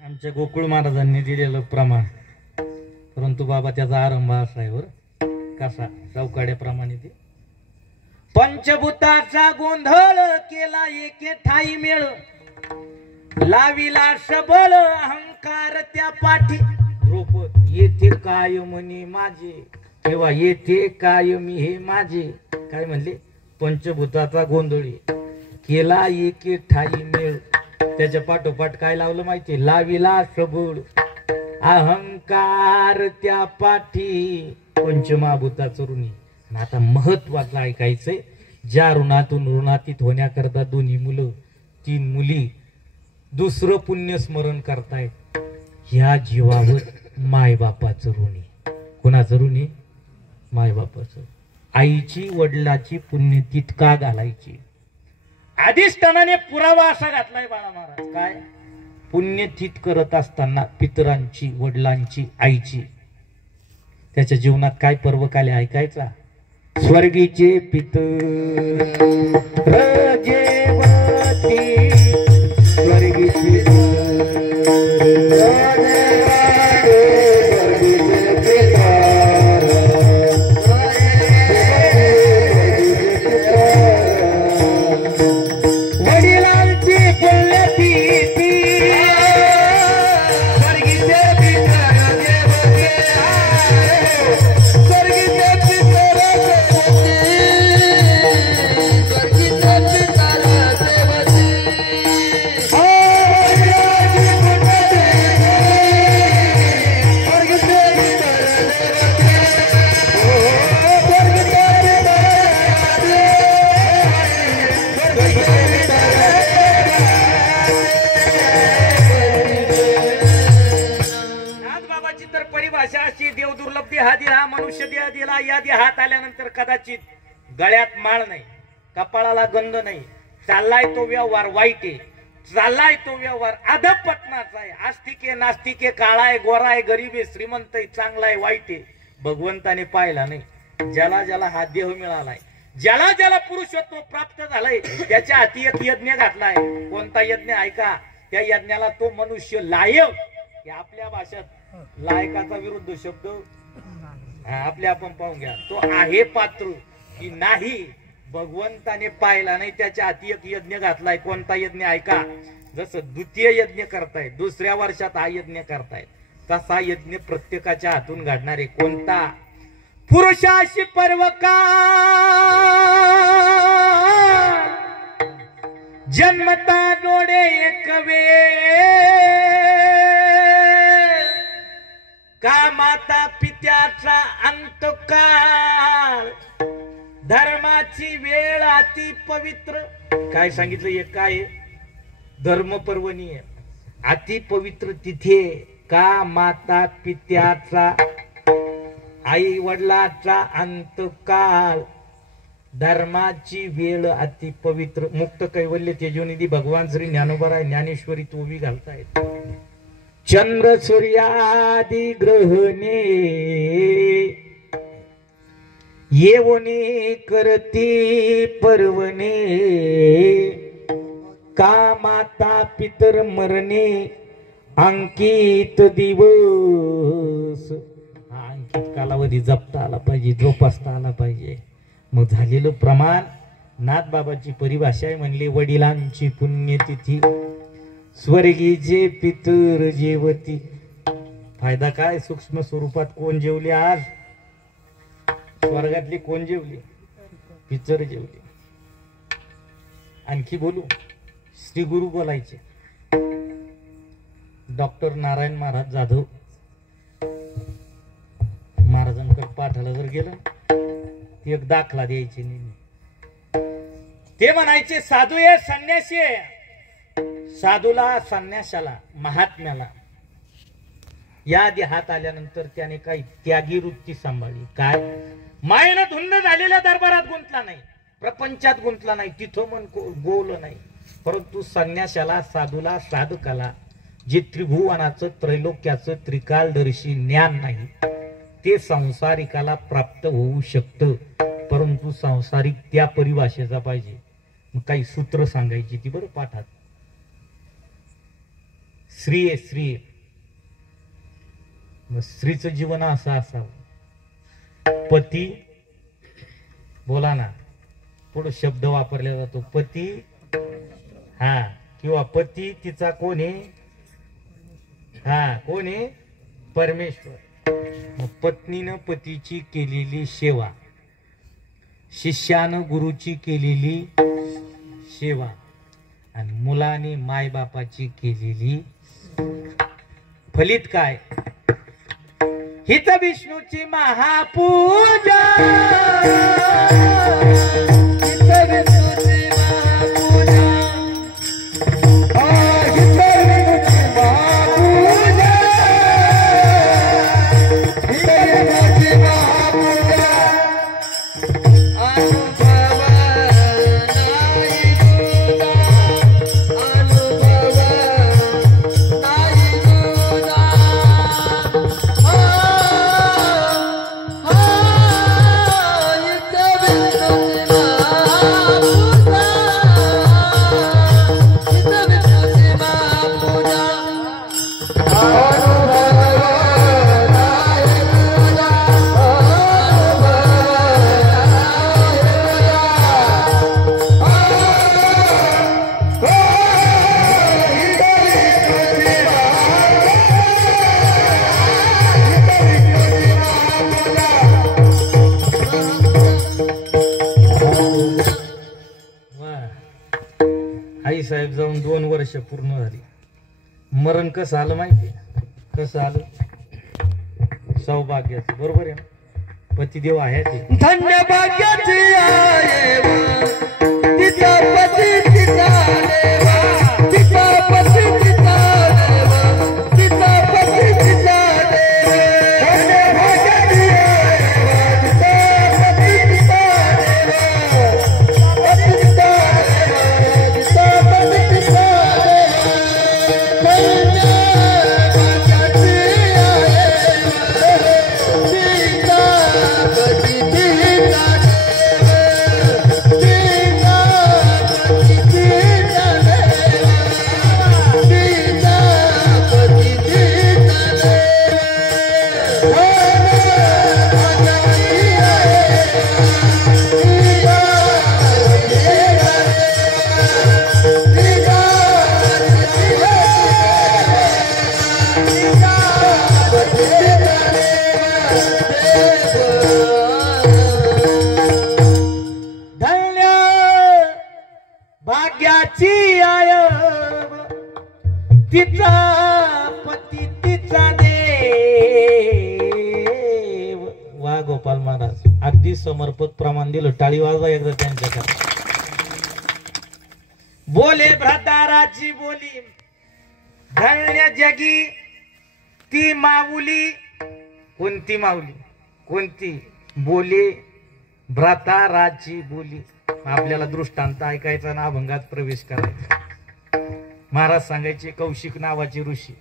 आमच्या गोकुळ महाराजांनी दिलेलं प्रमाण. परंतु बाबा त्याचा आरंभ असा आहे बरं. कसा? चौकाड्याप्रमाणे ते. पंचभूताचा गोंधळ केला एके ठाई मेळ. लाविला सबळ अहंकार त्या पाठी. द्रौपद येथे काय म्हणे माझे. तेव्हा येथे काय मी हे माझे. काय म्हणले? पंचभूताचा गोंधळ केला एके ठाई मेळ. त्याच्या पाठोपाठ काय लावलं माहिती? लाविला सबळ अहंकार त्या पाठी. पंचमहाभूताचं ऋणी. आता महत्वाचं ऐकायचंय. ज्या ऋणातून ऋणातीत होण्याकरता 2 मुलं 3 मुली दुसरं पुण्य स्मरण करतायत. ह्या जीवावर मायबापाचं ऋणी. कोणाचं ऋणी? मायबापाचं. आईची वडिलाची पुण्यतीत का घालायची? अधिष्ठानाने पुरावा असा घातलाय बाळा महाराज. काय? पुण्यतीत करत असताना पितरांची, वडिलांची, आईची त्याच्या जीवनात काय पर्व काले ऐकायचा? स्वर्गीचे पितर जेवती स्वर्गीचे परिभाषा अशी, देव दुर्लभ हा दिला, मनुष्य देह दिला, या देहात आल्यानंतर कदाचित गळ्यात माळ नाही, कपाळाला गंध नाही, चाललाय तो व्यवहार वाईट आहे, चाललाय तो व्यवहार अधपतनाचा आहे, आस्तिक आहे नास्तिक आहे, काळा आहे गोरा आहे, गरीब आहे श्रीमंत आहे, चांगला आहे वाईट आहे, भगवंताने पाहिला नाही. ज्याला ज्याला हा देह मिळालाय, ज्याला ज्याला पुरुषत्व प्राप्त झालंय, त्याच्या हाती एक यज्ञ घातलाय. कोणता यज्ञ ऐका, त्या यज्ञाला तो मनुष्य लायक, हे आपल्या भाषेत लायकाचा विरुद्ध शब्द आपल्या आपण पाहून घ्या, तो आहे पात्र की नाही भगवंताने पाहिला नाही, त्याच्या हाती एक यज्ञ घातलाय. कोणता यज्ञ ऐका, जसं द्वितीय यज्ञ करताय, दुसऱ्या वर्षात हा यज्ञ करताय, तसा यज्ञ प्रत्येकाच्या हातून घडणार आहे. कोणता? पुरुषाशी पर्वका जन्मता डोळे एक वेळ, का माता पित्याचा अंतकाळ, धर्माची वेळ अति पवित्र. काय सांगितलं? एक काय धर्म पर्वणी आहे, अति पवित्र तिथे, का माता पित्याचा आई वडिलाचा अंतकाल, धर्माची वेळ अति पवित्र. मुक्त कैवल्य तेजोनिधी भगवान श्री ज्ञानोबा ज्ञानेश्वरी तो उभी घालतायत. चंद्र सूर्यादी ग्रहणे येवने करती पर्वणे, का माता पितर मरणे अंकित दिवस. हा अंकित कालावधी जपता आला पाहिजे, जोपासता आला पाहिजे. मग झालेलं प्रमाण नाथबाबाची परिभाषा आहे, म्हणले वडिलांची पुण्यतिथी, स्वर्गीचे पितर जेवती. फायदा काय? सूक्ष्म स्वरूपात कोण जेवले आज? स्वर्गातली कोण जेवली? पितर जेवली. आणखी बोलू? श्री गुरु बोलायचे. डॉक्टर नारायण महाराज जाधव महाराजांकडे पाठाला जर गेलं, एक दाखला द्यायचे नेहमी. ते म्हणायचे साधू आहे संन्यासी आहे, साधूला संन्यासाला महात्म्याला या देहात आल्यानंतर त्याने काही त्यागी वृत्ती सांभाळली. काय? मायेनं धुंद झालेल्या दरबारात गुंतला नाही, प्रपंचात गुंतला नाही, तिथं मन गोवलं नाही. परंतु संन्यासाला साधूला साधकाला जे त्रिभुवनाचं त्रैलोक्याचं त्रिकालदर्शी ज्ञान नाही ते संसारिकाला प्राप्त होऊ शकतं. परंतु संसारिक त्या परिभाषेचा पाहिजे. मग काही सूत्र सांगायची ती बरं पाठात. स्त्री आहे, स्त्री. मग स्त्रीचं जीवन असं असावं. पती, बोला ना, पुढे शब्द वापरला जातो पती, हा, किंवा पती तिचा कोण आहे? हा, कोण आहे? परमेश्वर. मग पत्नीनं पतीची केलेली सेवा, शिष्यानं गुरुची केलेली सेवा, आणि मुलाने मायबापाची केलेली फलित काय? हित विष्णूची महापूजा, हित विष्णूची महापूजा, हित विष्णूची महापूजा, हित विष्णूची महापूजा. आई साहेब जाऊन 2 वर्ष पूर्ण झाली. मरण कसं आलं माहिती? कसं आलं? सौभाग्याचं. बरोबर आहे ना? पतिदेव आहे ते धन्य भाग्याची आहे, तिचा पती तिचा देवा, तिचा पती तिचा देवा, तिचा पती तिचा देवा. गोपाल महाराज अगदी समर्पक प्रमाण दिलं. टाळी वाजवा एकदा त्यांच्याकडे. बोले भ्राताराची बोली धन्य जगी ती माऊली. कोणती माऊली? कोणती? बोले भ्राताराची बोली. आपल्याला दृष्टांत ऐकायचा ना अभंगात प्रवेश करायचा. महाराज सांगायचे कौशिक नावाचे ऋषी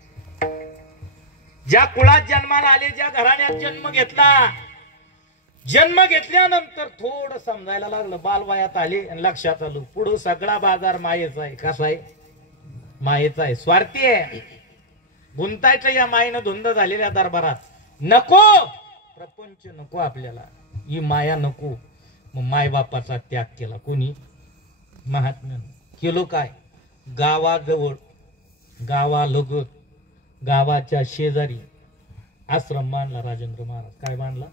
ज्या कुळात जन्माला आले, ज्या घराण्यात जन्म घेतला, जन्म घेतल्यानंतर थोडं समजायला लागलं, बालवयात आले आणि लक्षात आलं पुढं सगळा बाजार मायेचा आहे. कसा आहे? मायेचा आहे. स्वार्थी आहे. गुंतायचं या मायेनं धुंद झालेल्या दरबारात. नको प्रपंच, नको आपल्याला ही माया नको. मग मायबापाचा त्याग केला. कोणी? महात्म्यानं. केलो काय? गावाजवळ, गावालगत, गावाच्या शेजारी आश्रम बांधला राजेंद्र महाराज. काय बांधला?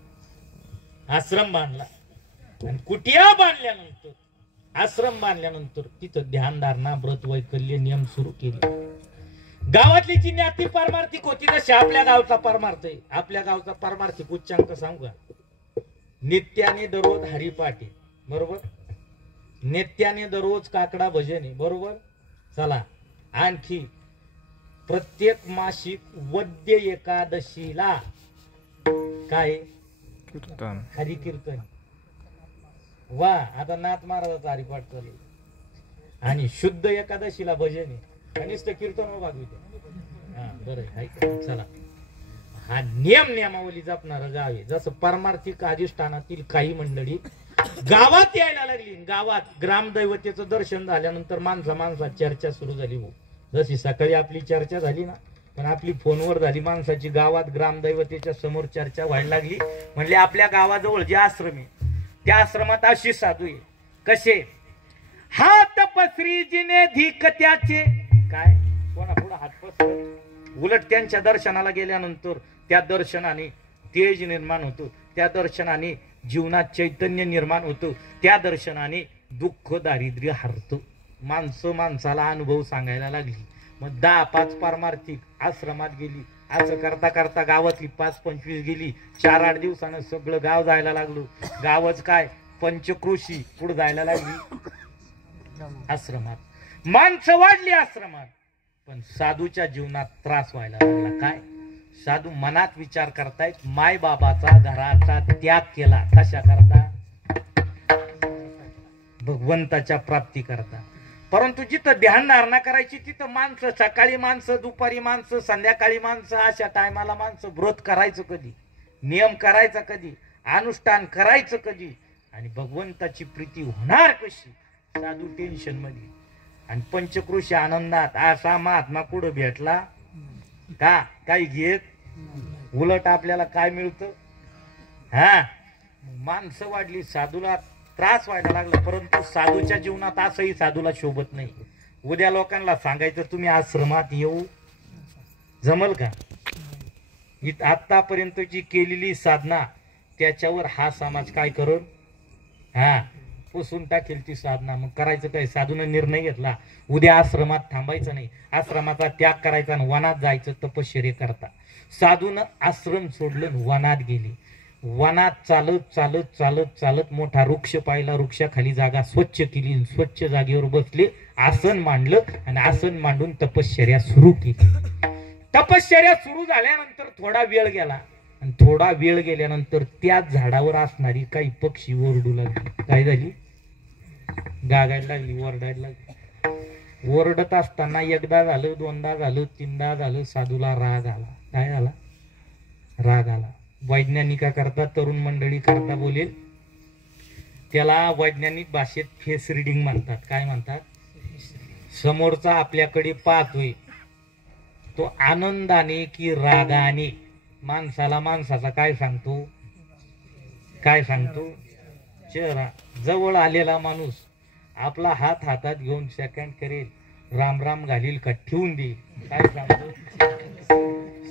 आश्रम बांधला. आणि कुटिया बांधल्यानंतर, आश्रम बांधल्यानंतर तिथं ध्यानधारणा, व्रत, वैकल्य, नियम सुरू केले. गावातली जी ज्ञाती पारमार्थिक होती तशी आपल्या गावचा पारमार्थ आहे. आपल्या गावचा पारमार्थिक उच्चांक सांगू का? नित्याने दररोज हरिपाठ आहे. बरोबर? नित्याने दररोज काकडा भजन आहे. बरोबर? चला आणखी प्रत्येक मासिक वद्य एकादशीला काय? कीर्तन, हरिकीर्तन. वा, आता नाथ महाराजाचा हरिपाठ चालू. आणि शुद्ध एकादशीला भजन आहे. नुसतं कीर्तन भागविते. हा बरं आहे. चला, हा नियमावली जपणारा गाव आहे. जसं पारमार्थिक अधिष्ठानातील काही मंडळी गावात यायला लागली. गावात ग्रामदैवतेचं दर्शन झाल्यानंतर माणसात चर्चा सुरू झाली. हो, जशी सकाळी आपली चर्चा झाली ना, पण आपली फोनवर झाली. माणसाची गावात ग्रामदैवतेच्या समोर चर्चा व्हायला लागली. म्हणले आपल्या गावाजवळ जे आश्रम आहे त्या आश्रमात अशी साधू आहे. कसे? हा तपश्री जिने धिक त्याचे. काय? कोणा पुढे हात पसरत. उलट त्यांच्या दर्शनाला गेल्यानंतर त्या दर्शनाने तेज निर्माण होतं. त्या दर्शनाने जीवनात चैतन्य निर्माण होतं. त्या दर्शनाने दुःख दारिद्र्य हरतं. माणसं माणसाला अनुभव सांगायला लागली. मग 10-5 पारमार्थिक आश्रमात गेली. असं करता करता गावातली 5-25 गेली. 4-8 दिवसानं सगळं गाव जायला लागलो. गावच काय, पंचक्रोशी पुढे जायला लागली आश्रमात. माणसं वाढली आश्रमात, पण साधूच्या जीवनात त्रास व्हायला लागला. काय? साधू मनात विचार करतायत, माय बाबाचा घराचा त्याग केला. कशा करता? भगवंताच्या प्राप्ती करता. परंतु जिथं ध्यान धारणा करायची तिथं माणसं, सकाळी माणसं, दुपारी माणसं, संध्याकाळी माणसं, अशा टायमाला माणसं. व्रत करायचं कधी? नियम करायचा कधी? अनुष्ठान करायचं कधी? आणि भगवंताची प्रीती होणार कशी? साधू टेन्शन मध्ये आणि पंचक्रोशी आनंदात. असा महात्मा कुठं भेटला का? काही घेत. उलट आपल्याला काय मिळतं? हा, माणसं वाढली, साधूला त्रास व्हायला लागला. परंतु साधूच्या जीवनात असंही साधूला शोभत नाही. उद्या लोकांना सांगायचं तुम्ही आश्रमात येऊ, जमल का? आतापर्यंतची केलेली साधना त्याच्यावर हा समाज काय करून हा पुसून टाकेल ती साधना. मग करायचं काय? साधून निर्णय घेतला उद्या आश्रमात थांबायचं नाही, आश्रमाचा त्याग करायचा आणि वनात जायचं तपश्चर्या करता. साधून आश्रम सोडलं, वनात गेले. वनात चालत चालत चालत चालत मोठा वृक्ष पाहिला. वृक्षाखाली जागा स्वच्छ केली. स्वच्छ जागेवर बसले, आसन मांडलं आणि आसन मांडून तपश्चर्या सुरू केली. तपश्चर्या सुरू झाल्यानंतर थोडा वेळ गेला आणि थोडा वेळ गेल्यानंतर त्याच झाडावर असणारी काही पक्षी ओरडू लागली. काय झाली? गागायला लागली, ओरडायला लागली. ओरडत असताना एकदा झालं, दोनदा झालं, तीनदा झालं, साधूला राग आला. काय झाला? राग आला. वैज्ञानिका करता, तरुण मंडळी करता बोलेल त्याला वैज्ञानिक भाषेत फेस रिडिंग म्हणतात. काय म्हणतात? समोरचा आपल्याकडे पाहतोय तो आनंदाने की रागाने माणसाला, माणसाचा काय सांगतो? काय सांगतो? चेहरा. जवळ आलेला माणूस आपला हात हातात घेऊन सेकंड करेल, राम राम घालील का ठेवून देईल. काय सांगतो?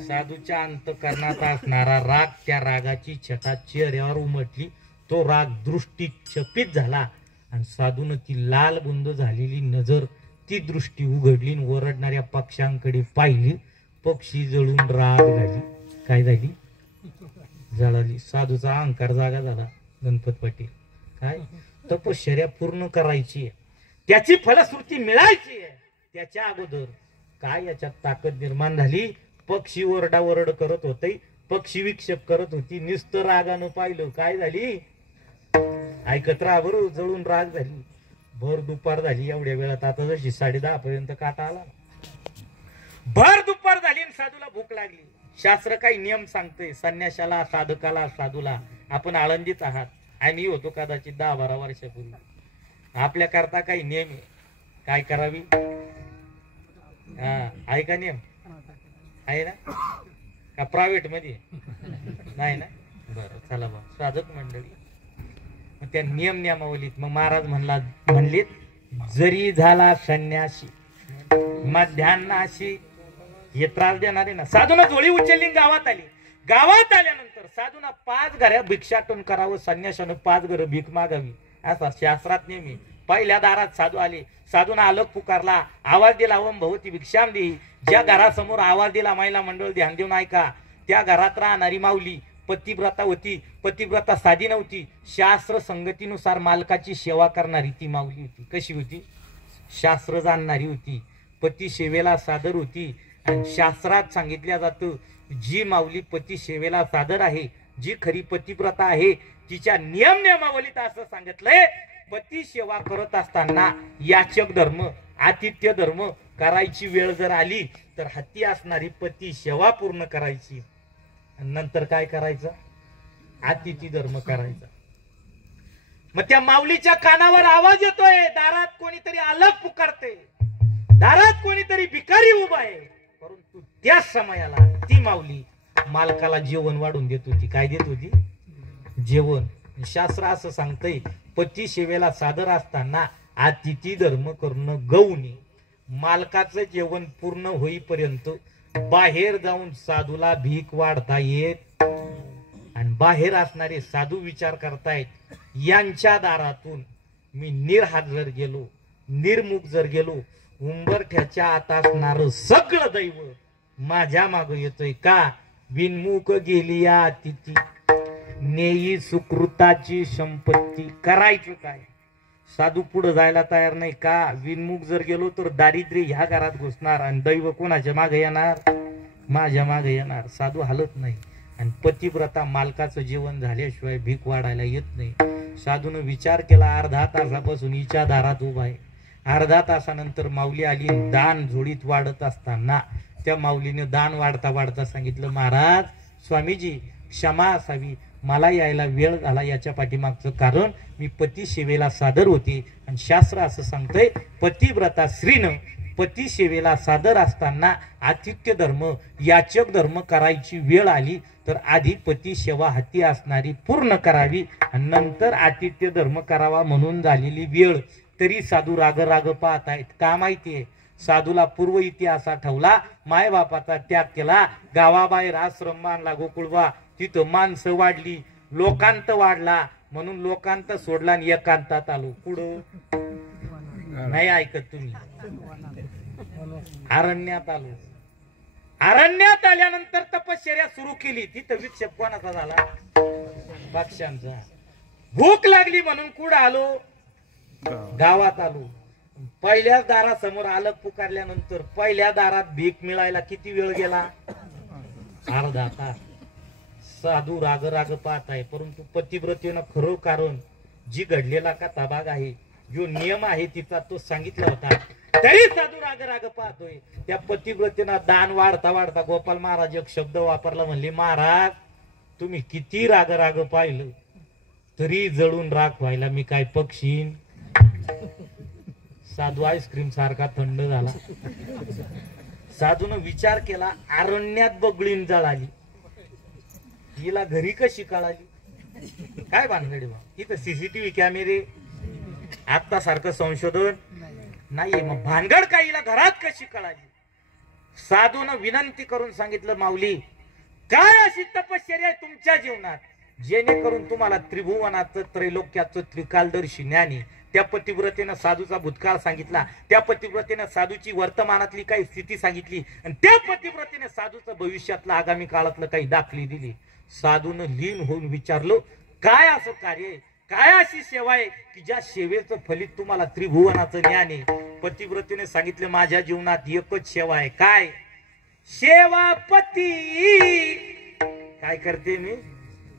साधूच्या अंतकरणात असणारा राग, त्या रागाची छटा चेहऱ्यावर उमटली. तो राग दृष्टी चपित झाला आणि साधून ती लाल बुंद झालेली नजर, ती दृष्टी उघडली. ओरडणाऱ्या पक्ष्यांकडे पाहिली. पक्षी जळून राग झाली. काय झाली? जळाली. साधूचा अहंकार जागा झाला. गणपत पाटील काय तपश्चर्या पूर्ण करायची आहे, त्याची फलश्रुती मिळायची आहे, त्याच्या अगोदर काय याच्यात ताकद निर्माण झाली. पक्षी ओरडाओरड करत होते, पक्षी विक्षेप करत होती. नुसतं रागानं पाहिलं काय झाली. ऐकत राहा बरं, जळून राग झाली. भर दुपार झाली. एवढ्या वेळात आता जशी 10:30 पर्यंत काटा आला. भर दुपार झाली आणि साधूला भूक लागली. शास्त्र काही नियम सांगतंय संन्याशाला, साधकाला, साधूला. आपण आळंदीत आहात, आम्ही होतो कदाचित 10-12 वर्षापूर्वी. आपल्या करता काही नियम आहे, काय करावी. हा आहे का नियम? आहे ना? का प्रायव्हेट मध्ये नाही ना? बरं चला बा. साधक मंडळी मग त्या नियमावलीत मग महाराज म्हणलीत, जरी झाला संन्यासी मध्यान्नाशी. हे त्रास देणारे ना. साधूना जोळी उचलली, गावात आली. गावात आल्यानंतर साधूना 5 घऱ्या भिक्षाटन करावं, संन्याशानं 5 घरं भीक मागावी, असा शास्त्रात नेहमी. पहिल्या दारात साधू आले. साधूना अलग पुकारला, आवाज दिला, ओम भवती भिक्षाम देही. ज्या घरासमोर आवाज दिला, महिला मंडळ ध्यान देऊन ऐका, त्या घरात राहणारी माऊली पतिव्रता होती. पतिव्रता साधी नव्हती, शास्त्र संगतीनुसार मालकाची सेवा करणारी ती माऊली होती. कशी होती? शास्त्र जाणणारी होती, पती सेवेला सादर होती. आणि शास्त्रात सांगितल्या जातं, जी माऊली पती सेवेला सादर आहे, जी खरी पतिव्रता आहे, तिच्या नियमावलीत असं सांगितलंय, पती सेवा करत असताना याचक धर्म, आतिथ्य धर्म करायची वेळ जर आली तर हाती असणारी पती सेवा पूर्ण करायची. नंतर काय करायचं? अतिथी धर्म करायचा. मग त्या माऊलीच्या कानावर आवाज येतोय, दारात कोणीतरी अलग पुकारते, दारात कोणीतरी भिकारी उभा आहे. परंतु त्या समयाला ती माऊली मालकाला जेवण वाढून देत होती. काय देत होती? जेवण. शास्त्र असं सांगतंय, पती सेवेला सादर असताना अतिथी धर्म करणं गौणी. मालकाचं जेवण पूर्ण होईपर्यंत बाहेर जाऊन साधूला भीक वाढता येत. आणि बाहेर असणारे साधू विचार करतायत, यांच्या दारातून मी निर्हात जर गेलो, निर्मुख जर गेलो, उंबरठ्याच्या आत असणार सगळं दैव माझ्या माग येतोय का? बिनमुख गेली या अतिथी, नेई सुकृताची संपत्ती. करायचं काय? साधू पुढे जायला तयार नाही का? विनमुख जर गेलो तर दारिद्र्य ह्या घरात घुसणार आणि दैव कोणाच्या मागे येणार? माझ्या मागे येणार. साधू हलत नाही. आणि पतिव्रता मालकाचं जेवण झाल्याशिवाय भीक वाढायला येत नाही. साधून विचार केला, अर्धा तासापासून हिच्या दारात उभा आहे. अर्धा तासानंतर माऊली आली. दान झोडीत वाढत असताना त्या माऊलीने दान वाढता वाढता सांगितलं, महाराज स्वामीजी क्षमा असावी, मला यायला वेळ झाला. याच्या पाठीमागचं कारण मी पती सेवेला सादर होते. आणि शास्त्र असं सांगतंय, पतिव्रता स्त्रीनं पती सेवेला सादर असताना आतिथ्य धर्म, याचक धर्म करायची वेळ आली तर आधी पती सेवा हाती असणारी पूर्ण करावी आणि नंतर आतिथ्य धर्म करावा म्हणून झालेली वेळ. तरी साधू राग राग पाहतायत. का माहितीये? साधूला पूर्व इतिहास आठवला. मायबापाचा त्याग केला, गावाबाहेर आश्रम बांधला गोकुळबा. तिथं माणसं वाढली, लोकांत वाढला, म्हणून लोकांत सोडला आणि एकांतात आलो. पुढं नाही ऐकत तुम्ही. अरण्यात आलो. अरण्यात आल्यानंतर तपश्चर्या सुरू केली. तिथं विक्षेप कोणाचा झाला? पक्ष्यांचा. भूक लागली म्हणून कुठं आलो? गावात आलो. पहिल्याच दारासमोर अलग पुकारल्यानंतर पहिल्या दारात भीक मिळायला किती वेळ गेला? अर्धा तास. साधू राग राग पाहत आहे. परंतु पतिव्रतेनं खरं कारण जी घडलेला कथा भाग आहे, जो नियम आहे तिचा तो सांगितला होता, तरी साधू राग राग पाहतोय. त्या पतिव्रतेनं दान वाढता वाढता गोपाल महाराज एक शब्द वापरला, म्हणले, महाराज तुम्ही किती राग राग पाहिलं तरी जळून राख व्हायला मी काय पक्षीन? साधू आईस्क्रीम सारखा थंड झाला. साधून विचार केला, अरण्यात बगळीन जळाली, हिला घरी कशी कळाली? काय भानगडी बा? तिथं सीसीटीव्ही कॅमेरे, आता सारखं संशोधन नाहीये. मग भानगड काय, हिला घरात कशी कळाली? साधून विनंती करून सांगितलं, माऊली काय अशी तपश्चर्या आहे तुमच्या जीवनात जेणेकरून तुम्हाला त्रिभुवनाचं त्रैलोक्याचं त्रिकालदर्शी ज्ञानी? त्या पतिव्रतेनं साधूचा भूतकाळ सांगितला, त्या पतिव्रतेनं साधूची वर्तमानातली काही स्थिती सांगितली आणि त्या पतिव्रतेने साधूचं भविष्यातलं आगामी काळातलं काही दाखली दिली. साधून लीन होऊन विचारलं, काय असं कार्य आहे, काय अशी सेवा आहे की ज्या सेवेचं फलित तुम्हाला त्रिभुवनाचं ज्ञान आहे? पतिव्रतेने सांगितलं, माझ्या जीवनात एकच सेवा आहे. काय? सेवापती. काय करते मी?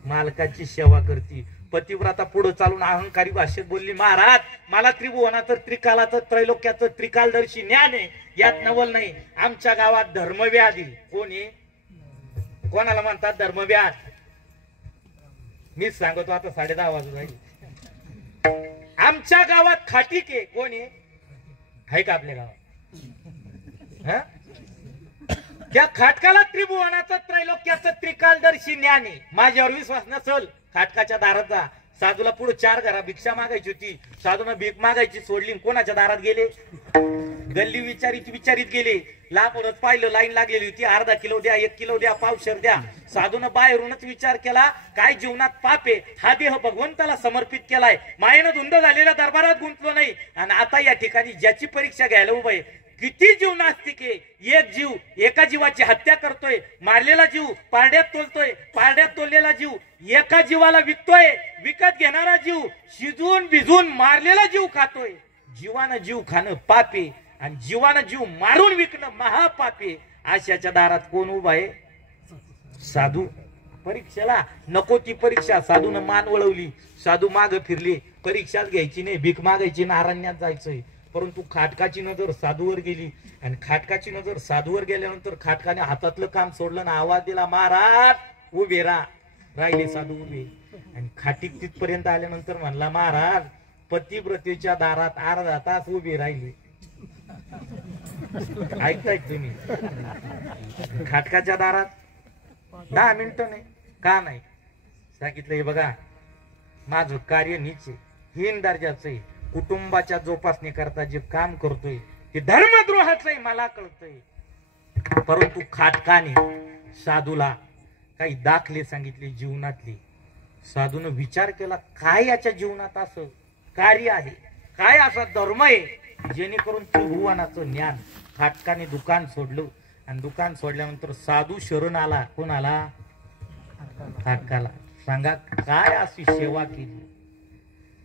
मालकाची सेवा करते. पतिव्रता पुढे चालून अहंकारी भाषेत बोलली, महाराज मला त्रिभुवनाचं, त्रिकालाचं, त्रैलोक्याचं त्रिकालदर्शी ज्ञान आहे, यात नवल नाही. आमच्या गावात धर्मव्याधी. कोण आहे? कोणाला म्हणतात धर्मव्याध? मीच सांगतो, आता 10:30 वाजून राहील. आमच्या गावात खाटीक आहे. कोण आहे का आपल्या गावात? हा? त्या खाटकाला त्रिभुवनाचं, त्रैलोक्याचं त्रिकालदर्शी ज्ञान आहे. माझ्यावर विश्वास नसल, खाटकाच्या दारात जा. साधूला पुढे 4 घरा भिक्षा मागायची होती. साधून भीक मागायची सोडली, कोणाच्या दारात गेले? गल्ली विचारित गेले. लांबूनच पाहिलं, लाईन लागलेली होती. अर्धा किलो द्या, 1 किलो द्या, पावशेर द्या. साधून बाहेरूनच विचार केला, काय जीवनात पाप आहे, हा देह भगवंताला समर्पित केलाय, मायेनं धुंद झालेल्या दरबारात गुंतलो नाही, आणि आता या ठिकाणी ज्याची परीक्षा घ्यायला उभं आहे. किती जीव नास्तिक आहे. एक जीव एका जीवाची हत्या करतोय, मारलेला जीव पारड्यात तोलतोय, पारड्यात तोललेला जीव एका जीवाला विकतोय, विकत घेणारा जीव शिजून भिजून मारलेला जीव खातोय. जीवानं जीव खाणं पाप आहे, आणि जीवानं जीव मारून विकणं महापाप आहे. आशाच्या दारात कोण उभा आहे? साधू. परीक्षेला नको ती परीक्षा. साधून मान वळवली, साधू माग फिरले. परीक्षाच घ्यायची नाही, भीक मागायची ना, अरण्यात जायचंय. परंतु खाटकाची नजर साधूवर गेली, आणि खाटकाची नजर साधूवर गेल्यानंतर खाटकाने हातातलं काम सोडलं ना, आवाज दिला, महाराज उभे राहा. राहिले साधू उभे. आणि खाटीक तिथपर्यंत आल्यानंतर म्हणला, महाराज पतिव्रतेच्या दारात अर्धा तास उभे राहिले. ऐकताय तुम्ही? खाटकाच्या दारात 10 मिनिटं नाही. का नाही? सांगितलं, हे बघा माझं कार्य नीच आहे, हीन दर्जाचं आहे. कुटुंबाच्या जोपासनेकरता जे काम करतोय ते धर्मद्रोहाचं आहे, मला कळतंय. परंतु खाटकाने साधूला काही दाखले सांगितले जीवनातले. साधून विचार केला, काय याच्या जीवनात असं कार्य आहे, काय असा धर्म आहे जेणेकरून त्रिभुवनाचं ज्ञान. खाटकाने दुकान सोडलं, आणि दुकान सोडल्यानंतर साधू शरण आला. कोण आला? खाटकाला. सांगा, काय अशी सेवा केली,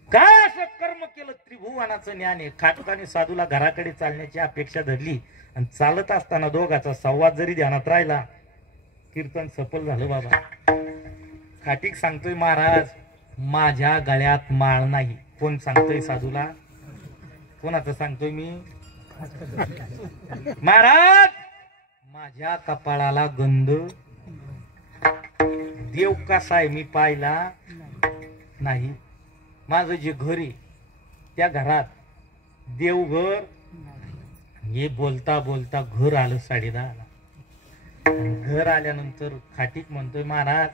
काय असं कर्म केलं, त्रिभुवनाचं ज्ञान आहे. खाटकाने साधूला घराकडे चालण्याची अपेक्षा धरली, आणि चालत असताना दोघाचा संवाद जरी ध्यानात राहिला, कीर्तन सफल झालं बाबा. खाटीक सांगतोय, महाराज माझ्या गळ्यात माळ नाही. कोण सांगतोय साधूला? कोणाचं सांगतोय मी? महाराज माझ्या कपाळाला गंध, देव कसा आहे मी पाहिला नाही. माझं जे घर आहे त्या घरात देवघर. हे बोलता बोलता घर आलं 10:30. घर आल्यानंतर खाटीक म्हणतोय, महाराज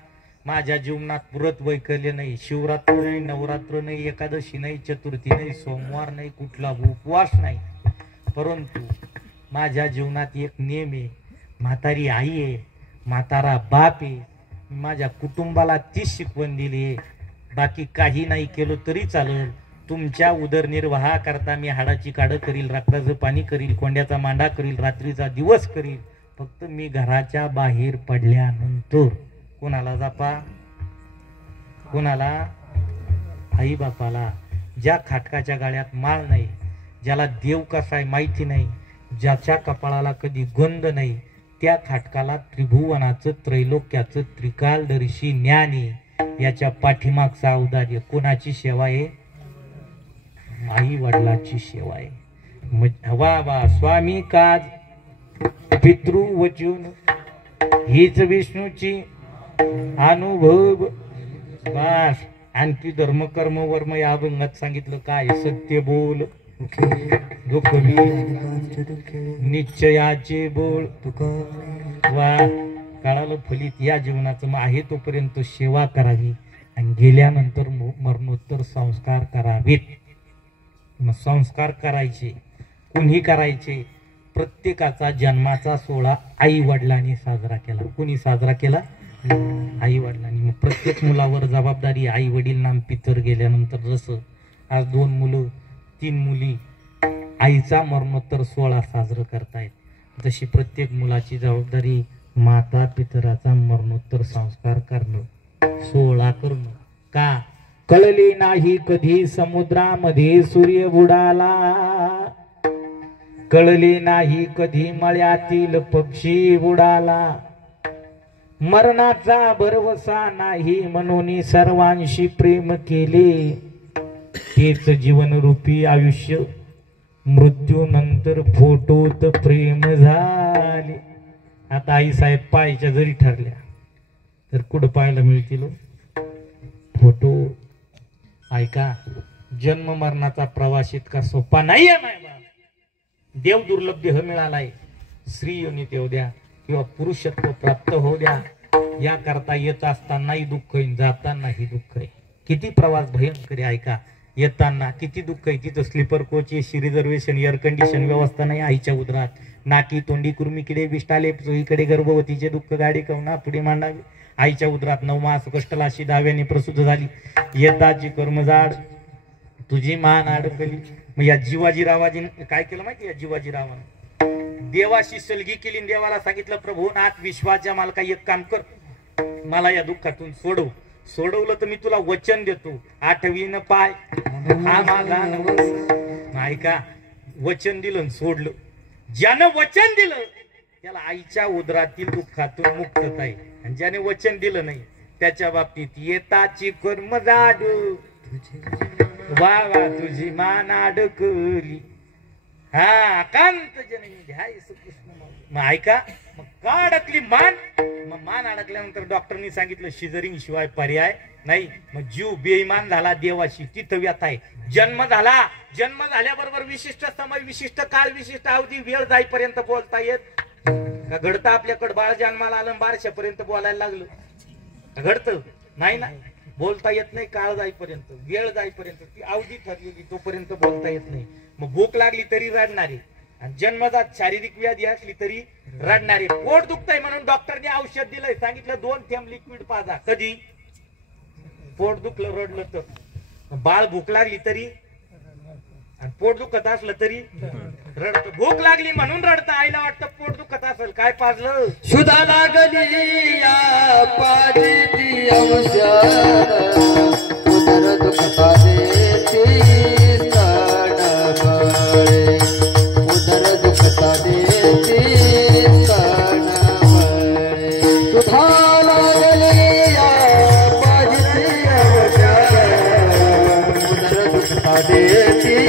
माझ्या जीवनात व्रत वैकल्य नाही, शिवरात्र नाही, नवरात्र नाही, एकादशी नाही, चतुर्थी नाही, सोमवार नाही, कुठला उपवास नाही. परंतु माझ्या जीवनात एक नियम आहे, म्हातारी आई आहे, म्हातारा बाप आहे. माझ्या कुटुंबाला तीच शिकवण दिली आहे. बाकी काही नाही केलं तरी चालेल. तुमच्या उदरनिर्वाहाकरता मी हाडाची काढ करील, रक्ताचं पाणी करील, कोंड्याचा मांडा करील, रात्रीचा दिवस करील. फक्त मी घराच्या बाहेर पडल्यानंतर कोणाला जापा? कोणाला? आई बापाला. ज्या खाटकाच्या गाळ्यात माळ नाही, ज्याला देव कसा आहे माहिती नाही, ज्याच्या कपाळाला कधी गंध नाही, त्या खाटकाला त्रिभुवनाचं, त्रैलोक्याचं त्रिकालदर्शी ज्ञान आहे. याच्या पाठीमागचा औदार्य कोणाची सेवा आहे? आई वडिलाची सेवा आहे. वा वा स्वामी काज पितृ वचून हीच विष्णूची अनुभव. बस. आणखी धर्म कर्म वर्म या अभंगात सांगितलं काय? सत्य बोल, दुःखली निश्चयाचे बोल. वा काळाला फलित या जीवनाचं मग आहे तोपर्यंत सेवा करावी, आणि गेल्यानंतर मरणोत्तर संस्कार करावेत. मग संस्कार करायचे कुणी करायचे? प्रत्येकाचा जन्माचा सोहळा आई वडिलांनी साजरा केला. कुणी साजरा केला? आई वडिलांनी. मग प्रत्येक मुलावर जबाबदारी. आई वडील नाम पितर गेल्यानंतर जसं आज 2 मुलं 3 मुली आईचा मरणोत्तर सोहळा साजरा करतायत, तशी प्रत्येक मुलाची जबाबदारी माता पितराचा मरणोत्तर संस्कार करणं, 16 करणं. का कळले नाही कधी समुद्रामध्ये सूर्य बुडाला, कळले नाही कधी मळ्यातील पक्षी बुडाला. मरणाचा भरवसा नाही म्हणून सर्वांशी प्रेम केले, तेच जीवनरूपी आयुष्य मृत्यूनंतर फोटोत प्रेम झाले. आता आई साहेब पाहायच्या जरी ठरल्या तर कुठं पाहायला मिळतील फोटो? ऐका, जन्म मरणाचा प्रवास इतका सोपा नाहीये मायबा. देव दुर्लभ देह मिळालाय, स्त्री योनीत येऊ द्या किंवा पुरुषत्व प्राप्त होऊ द्या, या करता येत असतानाही दुःख आहे, जातानाही दुःख आहे. किती प्रवास भयंकर आहे. ऐका, येताना किती दुःख आहे. तिथं sleeper coach, AC reservation, air condition व्यवस्था नाही. आईच्या उदरात नाकी तोंडी कुर्मीकडे बिष्टाले, चोहीकडे गर्भवतीचे दुःख, गाडी कवना पुढे मांडावी. आईच्या उदरात 9 मास कष्टलाशी दाव्याने प्रसूत झाली. येताची कर्मजाड तुझी मान अडकली. मग या जीवाजीरावाजीने काय केलं माहिती? या जीवाजीरावानं देवाशी सलगी केली. देवाला सांगितलं, प्रभू नाथ विश्वाच्या मालका एक काम कर, मला या दुःखातून सोडव. सोडवलं तर मी तुला वचन देतो, 8वीनं पाय हा माझा नवस. ऐका, वचन दिलं, सोडलं. ज्यानं वचन दिलं त्याला आईच्या उदरातील दुःखातून मुक्तता आहे, आणि ज्याने वचन दिलं नाही त्याच्या बाबतीत येताची कर्म जाड वा वा तुझी मान अडकली. हा कांत जननी ध्याय कृष्ण. मग ऐका, मग का अडकली मान? मग मान अडकल्यानंतर डॉक्टरनी सांगितलं शिजरिंग शिवाय पर्याय नाही. मग जीव बेईमान झाला देवाशी, तिथं व्यथा आहे. जन्म झाला, जन्म झाल्याबरोबर विशिष्ट समय, विशिष्ट काळ, विशिष्ट अवधी, वेळ जाईपर्यंत बोलता येत का? घडतं आपल्याकडं बाळ जन्माला आलं, 1200पर्यंत बोलायला लागलं, घडतं नाही ना? बोलता येत नाही. काळ जाईपर्यंत, वेळ जाईपर्यंत, ती अवधी ठरलेली तोपर्यंत बोलता येत नाही. मग भूक लागली तरी रडणारे, आणि जन्मजात शारीरिक व्याधी असली तरी रडणारे. पोट दुखतंय म्हणून डॉक्टरने औषध दिलंय, सांगितलं 2 थेंब लिक्विड पाजा. कधी पोट दुखलं, रडलं तर. बाळ भूक लागली तरी, आणि पोट दुखत असलं तरी रडत. भूक लागली म्हणून रडतं. आईला वाटतं पोट दुखत असेल, काय पाजलं? सुधा लागली या पाजिती औषध, उदर दुखता देती स्तनबळे, उदर दुखता देती स्तनबळे. सुधा लागली या पाजिती औषध, उदर दुखता देती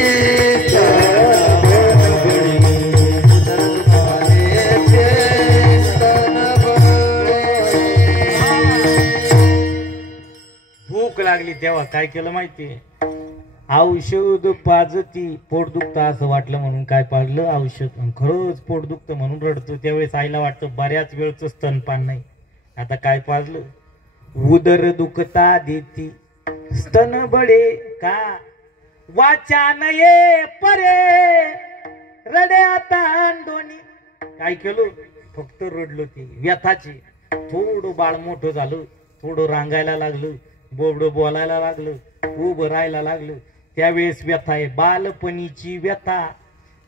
लागली तेव्हा काय केलं माहितीये? औषध पाजती. पोट दुखतं असं वाटलं म्हणून काय पाजलं? औषध. खरंच पोट दुखतं म्हणून रडतो. त्यावेळेस आईला वाटतं बऱ्याच वेळच स्तनपान नाही, आता काय पाजलं? उदर दुखता देती स्तन बडे का वाचा नये परे रडे आता दोन्ही. काय केलं? फक्त रडलो. ती व्यथाची. थोडं बाळ मोठं झालं, थोडं रांगायला लागलं, बोबडं बोलायला लागलं, उभं राहायला लागलं, त्यावेळेस व्यथा आहे. बालपणीची व्यथा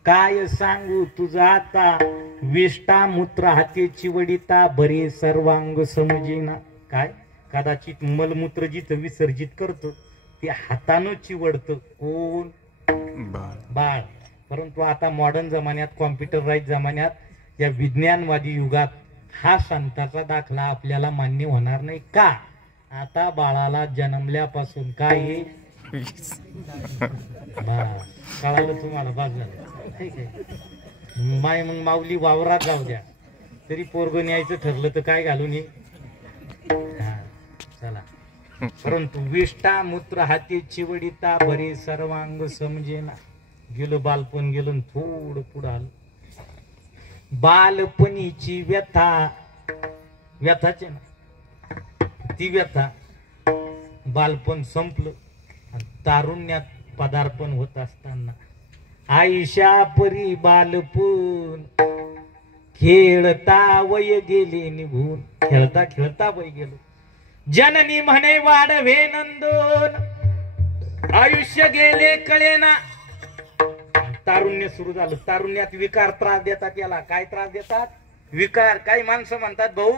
काय सांगू तुझा आता, विष्टा मूत्र हातेची वडिता बरे सर्वांग समजेना. काय? कदाचित मलमूत्र जिथं विसर्जित करतो ते हातानं चिवडतं. कोण? बाळ. परंतु आता मॉडर्न जमान्यात, कॉम्प्युटराइज जमान्यात, या विज्ञानवादी युगात हा संताचा दाखला आपल्याला मान्य होणार नाही. का? आता बाळाला जन्मल्यापासून काय कळालं तुम्हाला? बाज झालं. ठीक आहे. माय मग माऊली वावरात जाऊ द्या, तरी पोरग न्यायचं ठरलं तर काय घालून ये. चला. परंतु विष्टा मूत्र हाती चिवडिता बरे सर्वांग समजेना. गेलं बालपण, गेलं थोडं पुढं आलं. बालपणीची व्यथा, व्यथाचे ना ती व्यथा. बालपण संपलं, तारुण्यात पदार्पण होत असताना आईशा परी बालपण खेळता वय गेले निघून. खेळता खेळता वय गेलो. जननी म्हणे वाढवे नंदन, आयुष्य गेले कळेना. तारुण्य सुरू झालं. तारुण्यात विकार त्रास देतात. याला काय त्रास देतात? विकार. काही माणसं म्हणतात भाऊ